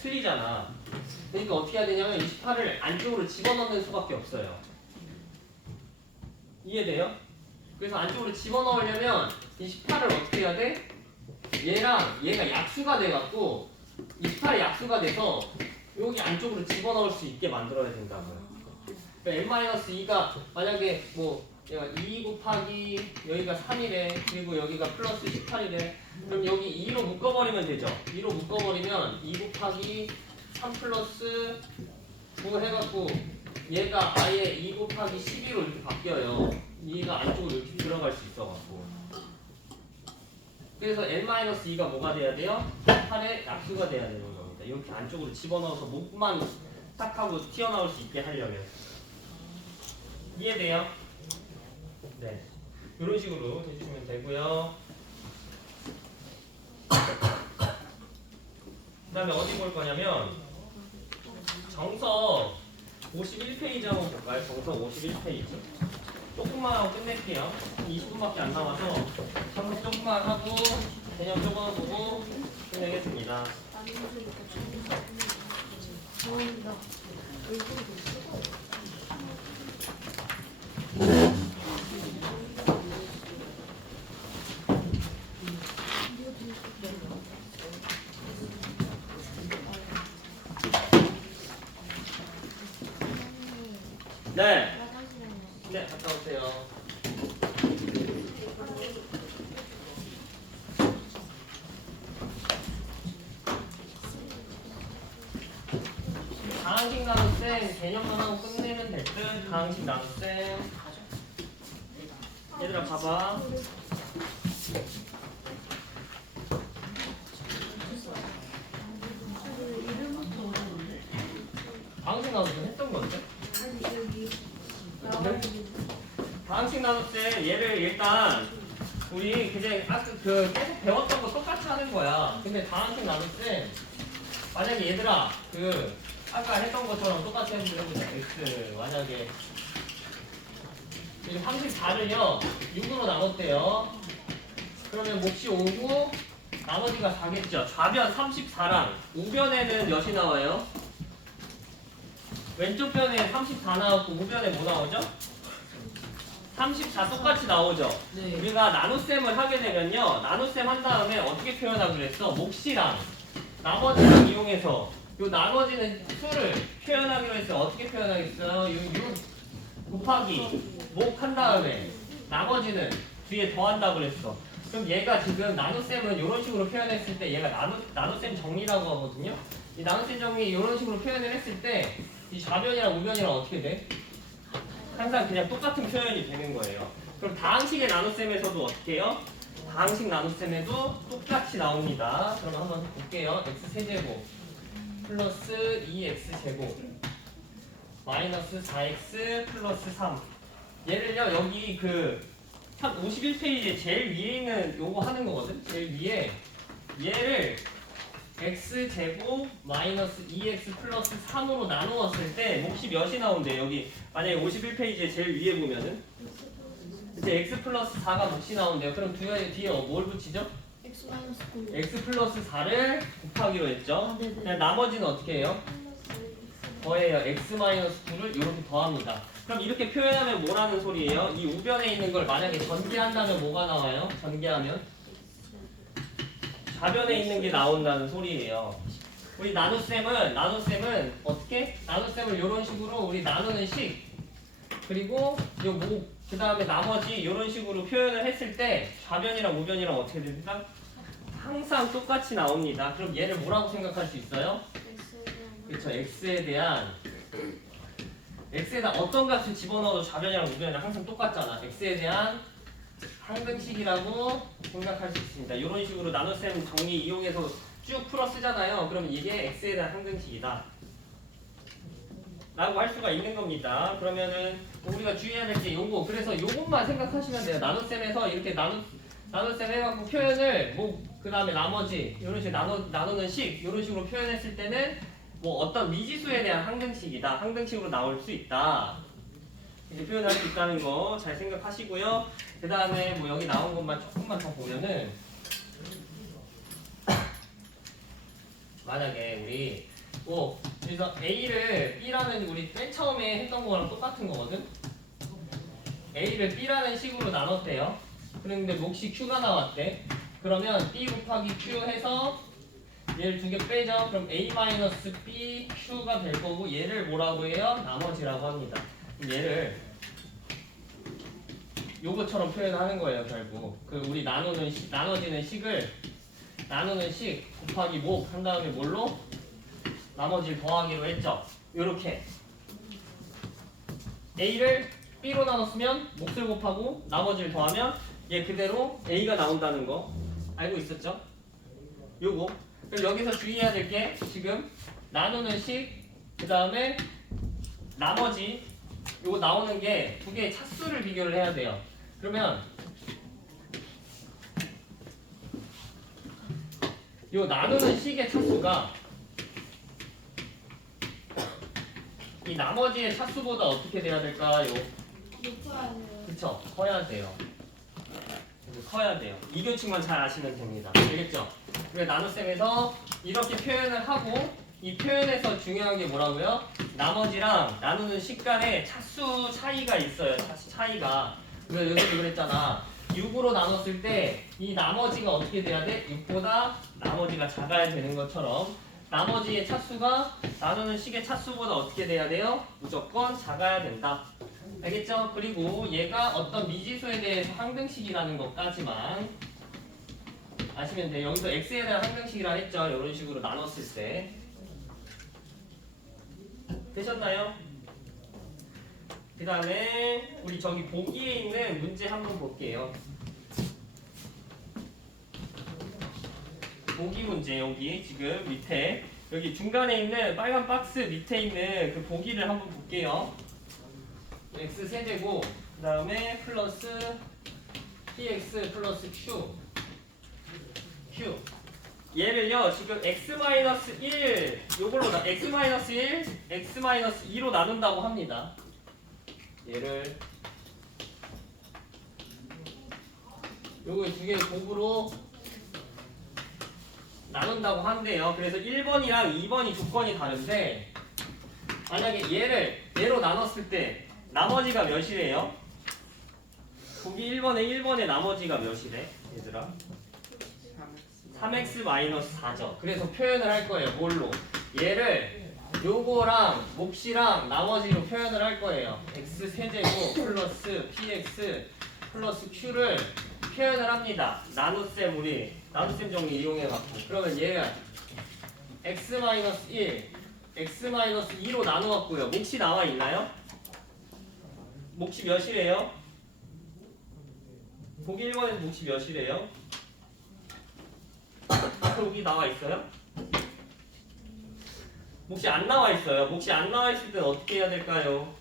틀리잖아. 그러니까 어떻게 해야 되냐면 이 18을 안쪽으로 집어넣는 수밖에 없어요. 이해돼요? 그래서 안쪽으로 집어넣으려면 이 18을 어떻게 해야 돼? 얘랑 얘가 약수가 돼갖고 이 18이 약수가 돼서 여기 안쪽으로 집어넣을 수 있게 만들어야 된다고요. 그러니까 n-2가 만약에 뭐 얘가 2 곱하기 여기가 3이래 그리고 여기가 플러스 18이래 그럼 여기 2로 묶어버리면 되죠. 2로 묶어버리면 2 곱하기 3 플러스 9 해갖고 얘가 아예 2 곱하기 12로 이렇게 바뀌어요. 얘가 안쪽으로 이렇게 들어갈 수 있어갖고 그래서 n-2가 뭐가 돼야 돼요? 8의 약수가 돼야 되는 겁니다. 이렇게 안쪽으로 집어넣어서 목만 딱 하고 튀어나올 수 있게 하려면 이해돼요? 네, 이런 식으로 해주시면 되고요. 그 다음에 어디 볼 거냐면 정석 51페이지 한번 볼까요? 정석 51페이지 조금만 하고 끝낼게요. 20분밖에 안 남아서 정석 조금만 하고 개념 조금 보고 끝내겠습니다. 네. 나눗셈 개념만 하고 끝내면 될 듯. 다항식 나눗셈. 얘들아 봐봐. 다항식 나눗셈 했던 건데? 다항식 나눗셈 얘를 일단 우리 그냥 아까 그 계속 배웠던 거 똑같이 하는 거야. 근데 다항식 나눗셈 만약에 얘들아 그 아까 했던 것처럼 똑같이 해보자. x 만약에 34를요 6으로 나눴대요. 그러면 몫이 5고 나머지가 4겠죠. 좌변 34랑 우변에는 몇이 나와요? 왼쪽 변에 34 나왔고 우변에 뭐 나오죠? 34 똑같이 나오죠. 네. 우리가 나눗셈을 하게 되면요 나눗셈 한 다음에 어떻게 표현하기로 했어? 몫이랑 나머지랑 이용해서 요 나머지는 수를 표현하기로 했어요. 어떻게 표현하겠어요? 6 곱하기 몫 한 다음에 나머지는 뒤에 더한다고 그랬어. 그럼 얘가 지금 나눗셈은 이런 식으로 표현했을 때 얘가 나눗셈 정리라고 하거든요. 이 나눗셈 정리 이런 식으로 표현을 했을 때 이 좌변이랑 우변이랑 어떻게 돼? 항상 그냥 똑같은 표현이 되는 거예요. 그럼 다항식의 나눗셈에서도 어떻게 해요? 다항식 나눗셈에도 똑같이 나옵니다. 그럼 한번 볼게요. x세제곱 플러스 2x제곱 마이너스 4x 플러스 3. 얘를요 여기 그 51페이지에 제일 위에 있는 요거 하는 거거든. 제일 위에 얘를 x제곱 마이너스 2x 플러스 3으로 나누었을 때 몫이 몇이 나온대. 여기 만약에 51페이지에 제일 위에 보면은 이제 x 플러스 4가 몫이 나온대요. 그럼 뒤에 뭘 붙이죠? x 마이너스 9. x 플러스 4를 곱하기로 했죠. 아, 네네. 그냥 나머지는 어떻게 해요? 더해요. x 마이너스 9를 이렇게 더합니다. 그럼 이렇게 표현하면 뭐라는 소리예요? 이 우변에 있는 걸 만약에 전개한다면 뭐가 나와요? 전개하면 좌변에 있는 게 나온다는 소리예요. 우리 나눗셈은 어떻게? 나눗셈을 이런 식으로 우리 나누는 식 그리고 그 다음에 나머지 이런 식으로 표현을 했을 때 좌변이랑 우변이랑 어떻게 됩니까? 항상 똑같이 나옵니다. 그럼 얘를 뭐라고 생각할 수 있어요? 그렇죠. x에다 어떤 값을 집어넣어도 좌변이랑 우변이랑 항상 똑같잖아. x에 대한 항등식이라고 생각할 수 있습니다. 이런 식으로 나눗셈 정리 이용해서 쭉 풀어 쓰잖아요. 그럼 이게 x에 대한 항등식이다 라고 할 수가 있는 겁니다. 그러면은 우리가 주의해야 될 게 요거. 그래서 요것만 생각하시면 돼요. 나눗셈에서 이렇게 나눗셈 해갖고 표현을 그 다음에 나머지 이런 식으로 나누는 식 이런 식으로 표현했을 때는 어떤 미지수에 대한 항등식이다. 항등식으로 나올 수 있다. 이렇게 표현할 수 있다는 거 잘 생각하시고요. 그 다음에 여기 나온 것만 조금만 더 보면은 만약에 우리 그래서 A를 B라는 우리 맨 처음에 했던 거랑 똑같은 거거든. A를 B라는 식으로 나눴대요. 그런데 몫이 Q가 나왔대. 그러면 B 곱하기 Q 해서 얘를 두 개 빼죠. 그럼 A-B Q가 될 거고 얘를 뭐라고 해요? 나머지라고 합니다. 얘를 요거처럼 표현하는 거예요. 결국 우리 나눠지는 식을 나누는 식 곱하기 몫 한 다음에 뭘로? 나머지를 더하기로 했죠. 요렇게 A를 B로 나눴으면 몫을 곱하고 나머지를 더하면 얘 그대로 A가 나온다는 거 알고 있었죠? 요거. 그럼 여기서 주의해야 될 게 지금 나누는 식 그 다음에 나머지 요거 나오는 게 두 개의 차수를 비교를 해야 돼요. 그러면 요 나누는 식의 차수가 이 나머지의 차수보다 어떻게 돼야 될까요? 높아야 돼요. 그쵸? 커야 돼요. 커야 돼요. 이 규칙만 잘 아시면 됩니다. 알겠죠? 그래서 나눗셈에서 이렇게 표현을 하고 이 표현에서 중요한 게 뭐라고요? 나머지랑 나누는 식 간에 차수 차이가 있어요. 차이가. 그래서 여기서 그랬잖아. 6으로 나눴을 때 이 나머지가 어떻게 돼야 돼? 6보다 나머지가 작아야 되는 것처럼 나머지의 차수가 나누는 식의 차수보다 어떻게 돼야 돼요? 무조건 작아야 된다. 알겠죠? 그리고 얘가 어떤 미지수에 대해서 항등식이라는 것까지만 아시면 돼요. 여기서 x에 대한 항등식이라 했죠. 이런 식으로 나눴을 때 되셨나요? 그 다음에 우리 저기 보기에 있는 문제 한번 볼게요. 보기 문제 여기 지금 밑에 여기 중간에 있는 빨간 박스 밑에 있는 그 보기를 한번 볼게요. x 세제곱 그 다음에 플러스 px 플러스 q 얘를요 지금 x-1 요걸로 x-1 x-2로 나눈다고 합니다. 얘를 요거 두 개의 곱으로 나눈다고 한대요. 그래서 1번이랑 2번이 조건이 다른데 만약에 얘를 얘로 나눴을 때 나머지가 몇이래요? 보기 1번에 나머지가 몇이래? 얘들아 3x-4죠. 그래서 표현을 할 거예요. 뭘로? 얘를 요거랑 몫이랑 나머지로 표현을 할 거예요. x 세제곱 플러스 px 플러스 q를 표현을 합니다. 나눗셈 우리 나눗셈 정리 이용해갖고 그러면 얘가 x-1 x-2로 나누었고요. 몫이 나와 있나요? 몫이 몇이래요? 보기 1번에서 몫이 몇이래요? 여기 나와 있어요? 몫이 안 나와 있어요. 몫이 안 나와 있을 때는 어떻게 해야 될까요?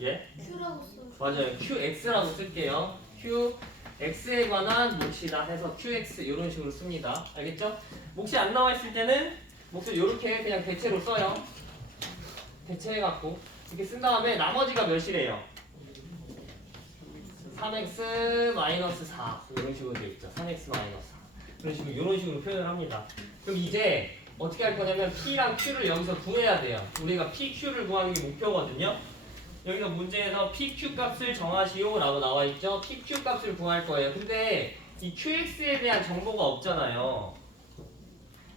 예? Q라고 써요. 맞아요. QX라고 쓸게요. QX에 관한 몫이다 해서 QX 이런 식으로 씁니다. 알겠죠? 몫이 안 나와 있을 때는 몫을 이렇게 그냥 대체로 써요. 대체해갖고 이렇게 쓴 다음에 나머지가 몇이래요? 3x-4 이런 식으로 되어 있죠. 3x-4 그런 식으로 이런 식으로 표현을 합니다. 그럼 이제 어떻게 할 거냐면 P랑 Q를 여기서 구해야 돼요. 우리가 PQ를 구하는 게 목표거든요. 여기서 문제에서 PQ 값을 정하시오 라고 나와 있죠. PQ 값을 구할 거예요. 근데 이 QX에 대한 정보가 없잖아요.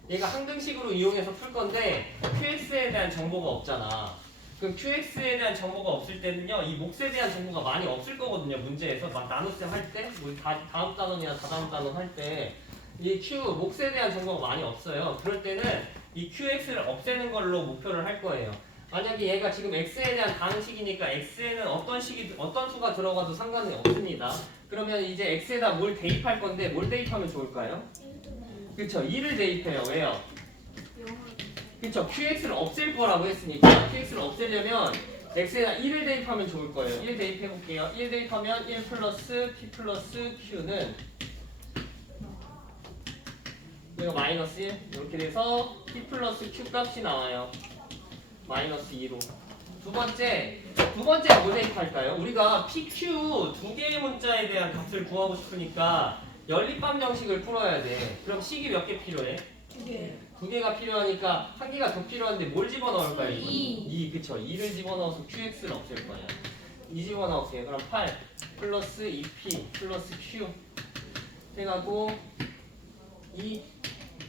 얘가 항등식으로 이용해서 풀 건데 QX에 대한 정보가 없잖아. 그럼 QX에 대한 정보가 없을 때는요, 이 몫에 대한 정보가 많이 없을 거거든요. 문제에서 막 나눗셈 할 때, 뭐 다음 단원이나 다다음 단원 할 때, 이 Q 몫에 대한 정보가 많이 없어요. 그럴 때는 이 QX를 없애는 걸로 목표를 할 거예요. 만약에 얘가 지금 X에 대한 가능식이니까 X에는 어떤 수가 들어가도 상관이 없습니다. 그러면 이제 X에다 뭘 대입할 건데 뭘 대입하면 좋을까요? 그쵸, 2를 대입해요. 왜요? 그쵸, QX를 없앨 거라고 했으니까 QX를 없애려면 X에다 1을 대입하면 좋을 거예요. 1 대입해볼게요. 1 대입하면 1 플러스 P 플러스 Q는 이거 마이너스 1 이렇게 돼서 P 플러스 Q 값이 나와요. 마이너스 2로. 두 번째 뭐 대입할까요? 우리가 PQ 두 개의 문자에 대한 값을 구하고 싶으니까 연립방 정식을 풀어야 돼. 그럼 식이 몇 개 필요해? 2개. 두 개가 필요하니까 한 개가 더 필요한데 뭘 집어넣을까요? 2. 2 그쵸. 2를 집어넣어서 QX를 없앨 거예요. 2 집어넣을게요. 그럼 8 플러스 2P 플러스 Q 해가고 2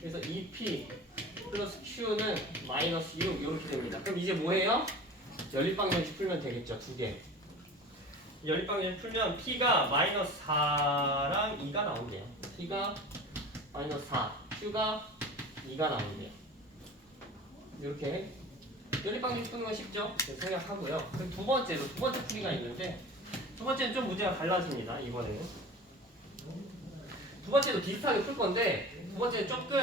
그래서 2P 플러스 Q는 마이너스 6 이렇게 됩니다. 그럼 이제 뭐예요? 연립방정식 풀면 되겠죠. 두 개. 연립방정식 풀면 P가 마이너스 4랑 2가 나온대요. P가 마이너스 4, Q가 2가 나온대요. 이렇게 연립방정식 푸는 건 쉽죠? 그래서 생각하고요. 그럼 두 번째 풀이가 있는데 두 번째는 좀 문제가 달라집니다. 이번에는 두 번째도 비슷하게 풀 건데 두 번째는 조금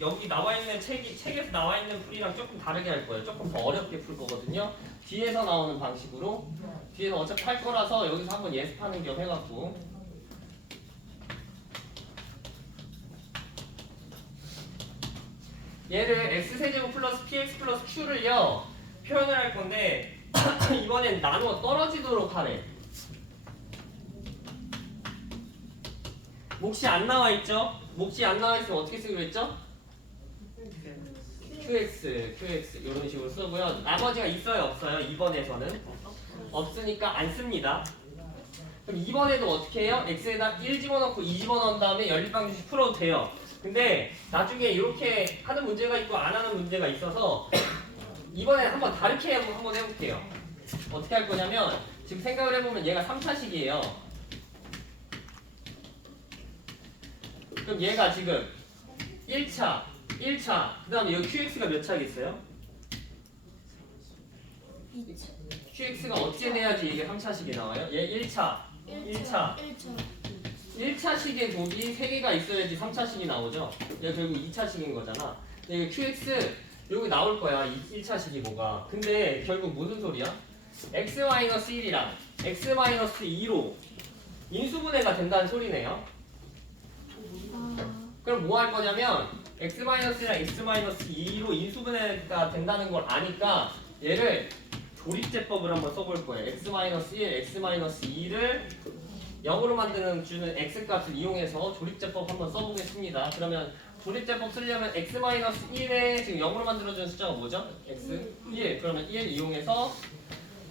여기 나와 있는 책에서 나와 있는 풀이랑 조금 다르게 할 거예요. 조금 더 어렵게 풀 거거든요. 뒤에서 나오는 방식으로 뒤에서 어차피 할 거라서 여기서 한번 예습하는 겸 해갖고 얘를 x세제곱 플러스 px 플러스 q를요 표현을 할 건데 이번엔 나누어 떨어지도록 하래. 몫이 안 나와 있죠? 몫이 안 나와 있으면 어떻게 쓰기로 했죠? QX 이런 식으로 쓰고요. 나머지가 있어요, 없어요? 2번에서는 없으니까 안 씁니다. 그럼 2번에도 어떻게 해요? x에다 1 집어넣고 2 집어넣은 다음에 연립방정식 풀어도 돼요. 근데 나중에 이렇게 하는 문제가 있고 안 하는 문제가 있어서 이번에 한번 다르게 한번 해볼게요. 어떻게 할 거냐면 지금 생각을 해보면 얘가 3차식이에요. 그럼 얘가 지금 1차 그 다음에 여기 QX가 몇 차겠어요? QX가 어떻게 돼야지 이게 3차식이 나와요? 얘 1차 1차식의 곱이 3개가 있어야지 3차식이 나오죠? 얘 결국 2차식인 거잖아. 근데 이게 QX 여기 나올 거야 1차식이 뭐가. 근데 결국 무슨 소리야? x-1이랑 x-2로 인수분해가 된다는 소리네요. 그럼 뭐 할 거냐면 x-1이랑 x-2로 인수분해가 된다는 걸 아니까 얘를 조립제법을 한번 써볼 거예요. x-1, x-2를 0으로 만드는 주는 x값을 이용해서 조립제법 한번 써보겠습니다. 그러면 조립제법 쓰려면 x-1에 지금 0으로 만들어주는 숫자가 뭐죠? x 1. 그러면 1 이용해서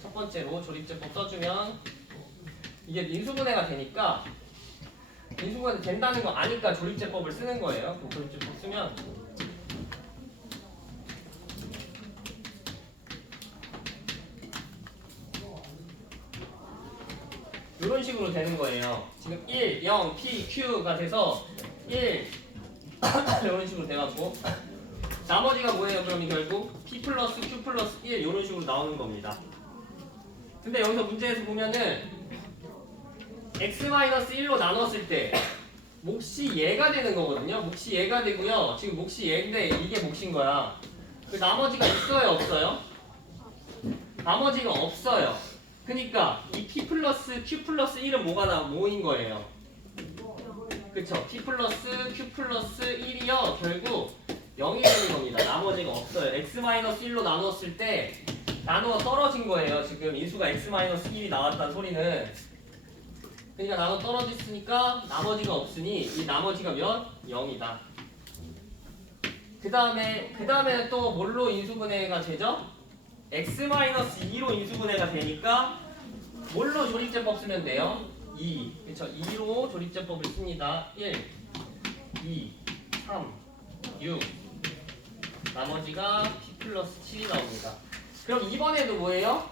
첫 번째로 조립제법 써주면 이게 인수분해가 되니까 인수분해 된다는 거 아니까 조립제법을 쓰는 거예요. 그럼 조립제법 쓰면 이런 식으로 되는 거예요. 지금 1, 0, P, Q가 돼서 1 이런 식으로 돼갖고 나머지가 뭐예요? 그럼 결국 P 플러스 Q 플러스 1 이런 식으로 나오는 겁니다. 근데 여기서 문제에서 보면은 x-1로 나눴을 때 몫이 얘가 되는 거거든요. 몫이 얘가 되고요. 지금 몫이 얘인데 이게 몫인 거야. 그 나머지가 있어요? 없어요? 나머지가 없어요. 그니까 이 P 플러스 Q 플러스 1은 뭐인 거예요? 그쵸? P 플러스 Q 플러스 1이요. 결국 0이 되는 겁니다. 나머지가 없어요. x-1로 나눴을 때 나누어 떨어진 거예요. 지금 인수가 x-1이 나왔다는 소리는 그러니까 나눠 떨어졌으니까 나머지가 없으니 이 나머지가 몇? 0이다. 그 다음에 또 뭘로 인수분해가 되죠? x-2로 인수분해가 되니까 뭘로 조립제법 쓰면 돼요? 2. 그쵸? 2로 조립제법을 씁니다. 1, 2, 3, 6. 나머지가 p 플러스 7이 나옵니다. 그럼 이번에도 뭐예요?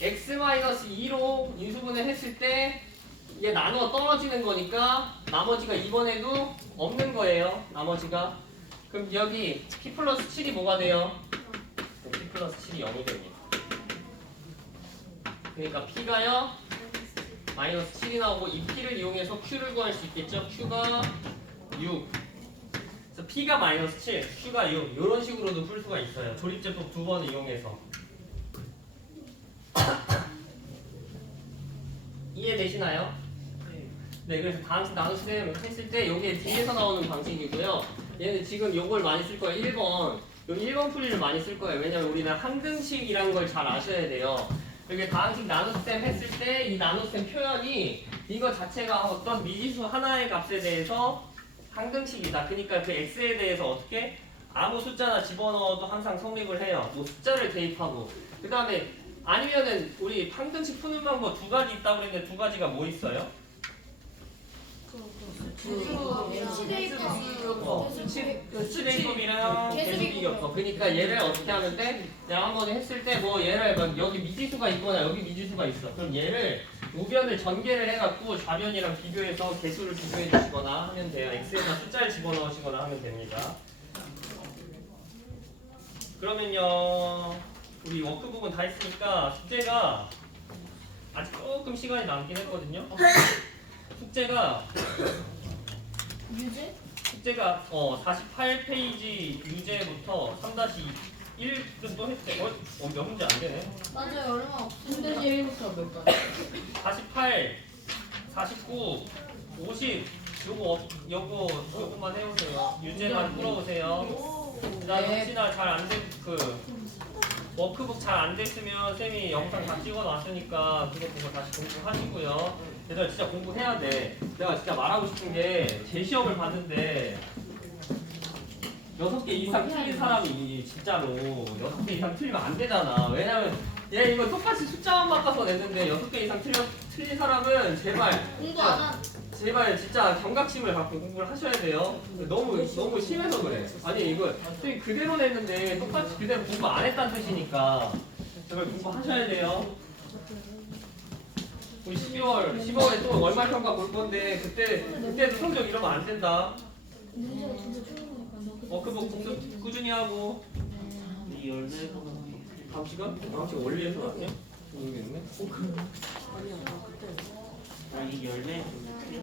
x-2로 인수분해 했을 때 이게 나누어 떨어지는 거니까 나머지가 이번에도 없는 거예요. 나머지가. 그럼 여기 p 플러스 7이 뭐가 돼요? p 플러스 7이 0이 됩니다. 그러니까 p가요 마이너스 7이 나오고 이 p를 이용해서 q를 구할 수 있겠죠. q가 6. 그래서 p가 마이너스 7, q가 6 이런 식으로도 풀 수가 있어요. 조립제법 두 번을 이용해서. 이해되시나요? 네, 그래서 다음 나눗셈 했을 때 여기에 뒤에서 나오는 방식이고요. 얘는 지금 요걸 많이 쓸 거예요. 1번. 여기 1번 풀이를 많이 쓸 거예요. 왜냐면 우리는 항등식이라는 걸 잘 아셔야 돼요. 여기 다항식 나눗셈 했을 때 이 나눗셈 표현이 이거 자체가 어떤 미지수 하나의 값에 대해서 항등식이다. 그러니까 그 x에 대해서 어떻게 아무 숫자나 집어넣어도 항상 성립을 해요. 뭐 숫자를 대입하고. 그 다음에 아니면은 우리 항등식 푸는 방법 두 가지 있다고 그랬는데 두 가지가 뭐 있어요? 수치대입법이랑 계수비교법. 그러니까 얘를 어떻게 하면 돼? 내가 한번 했을 때 뭐 얘를 여기 미지수가 있거나 여기 미지수가 있어. 그럼 얘를 우변을 전개를 해갖고 좌변이랑 비교해서 개수를 비교해 주시거나 하면 돼요. x에다 숫자를 집어넣으시거나 하면 됩니다. 그러면요 우리 워크북은 다 했으니까 숙제가 아직 조금 시간이 남긴 했거든요. 숙제가 숙제가 48페이지 유제부터 3-1은 또 했대. 몇 문제 안 되네. 맞아요. 얼마 없어. 1부터 몇 번? 48, 49, 50 요거만 해오세요. 유제만 풀어보세요. 그다음에 혹시나 잘 안 된 워크북 잘 안 됐으면 쌤이 영상 다 찍어놨으니까 그거 보고 다시 공부하시고요. 얘들아 진짜 공부해야 돼. 내가 진짜 말하고 싶은 게 제 시험을 봤는데 6개 이상 틀린 사람이 진짜로 6개 이상 틀리면 안 되잖아. 왜냐면 얘 이거 똑같이 숫자만 바꿔서 냈는데 6개 이상 틀린 사람은 제발 진짜 경각심을 갖고 공부를 하셔야 돼요. 너무 심해서 그래. 아니 이거 선생님 그대로 냈는데 똑같이 그대로 공부 안 했다는 뜻이니까 제발 공부하셔야 돼요. 우리 12월에 또 월말 평가 볼 건데 그때도 성적 이러면 안 된다. 워크북 공부 꾸준히 하고. 이 14번 다음 시간? 다음 시간 원리에서 나왔냐? 모르겠네. 아니야 나 그때 아, 이 열매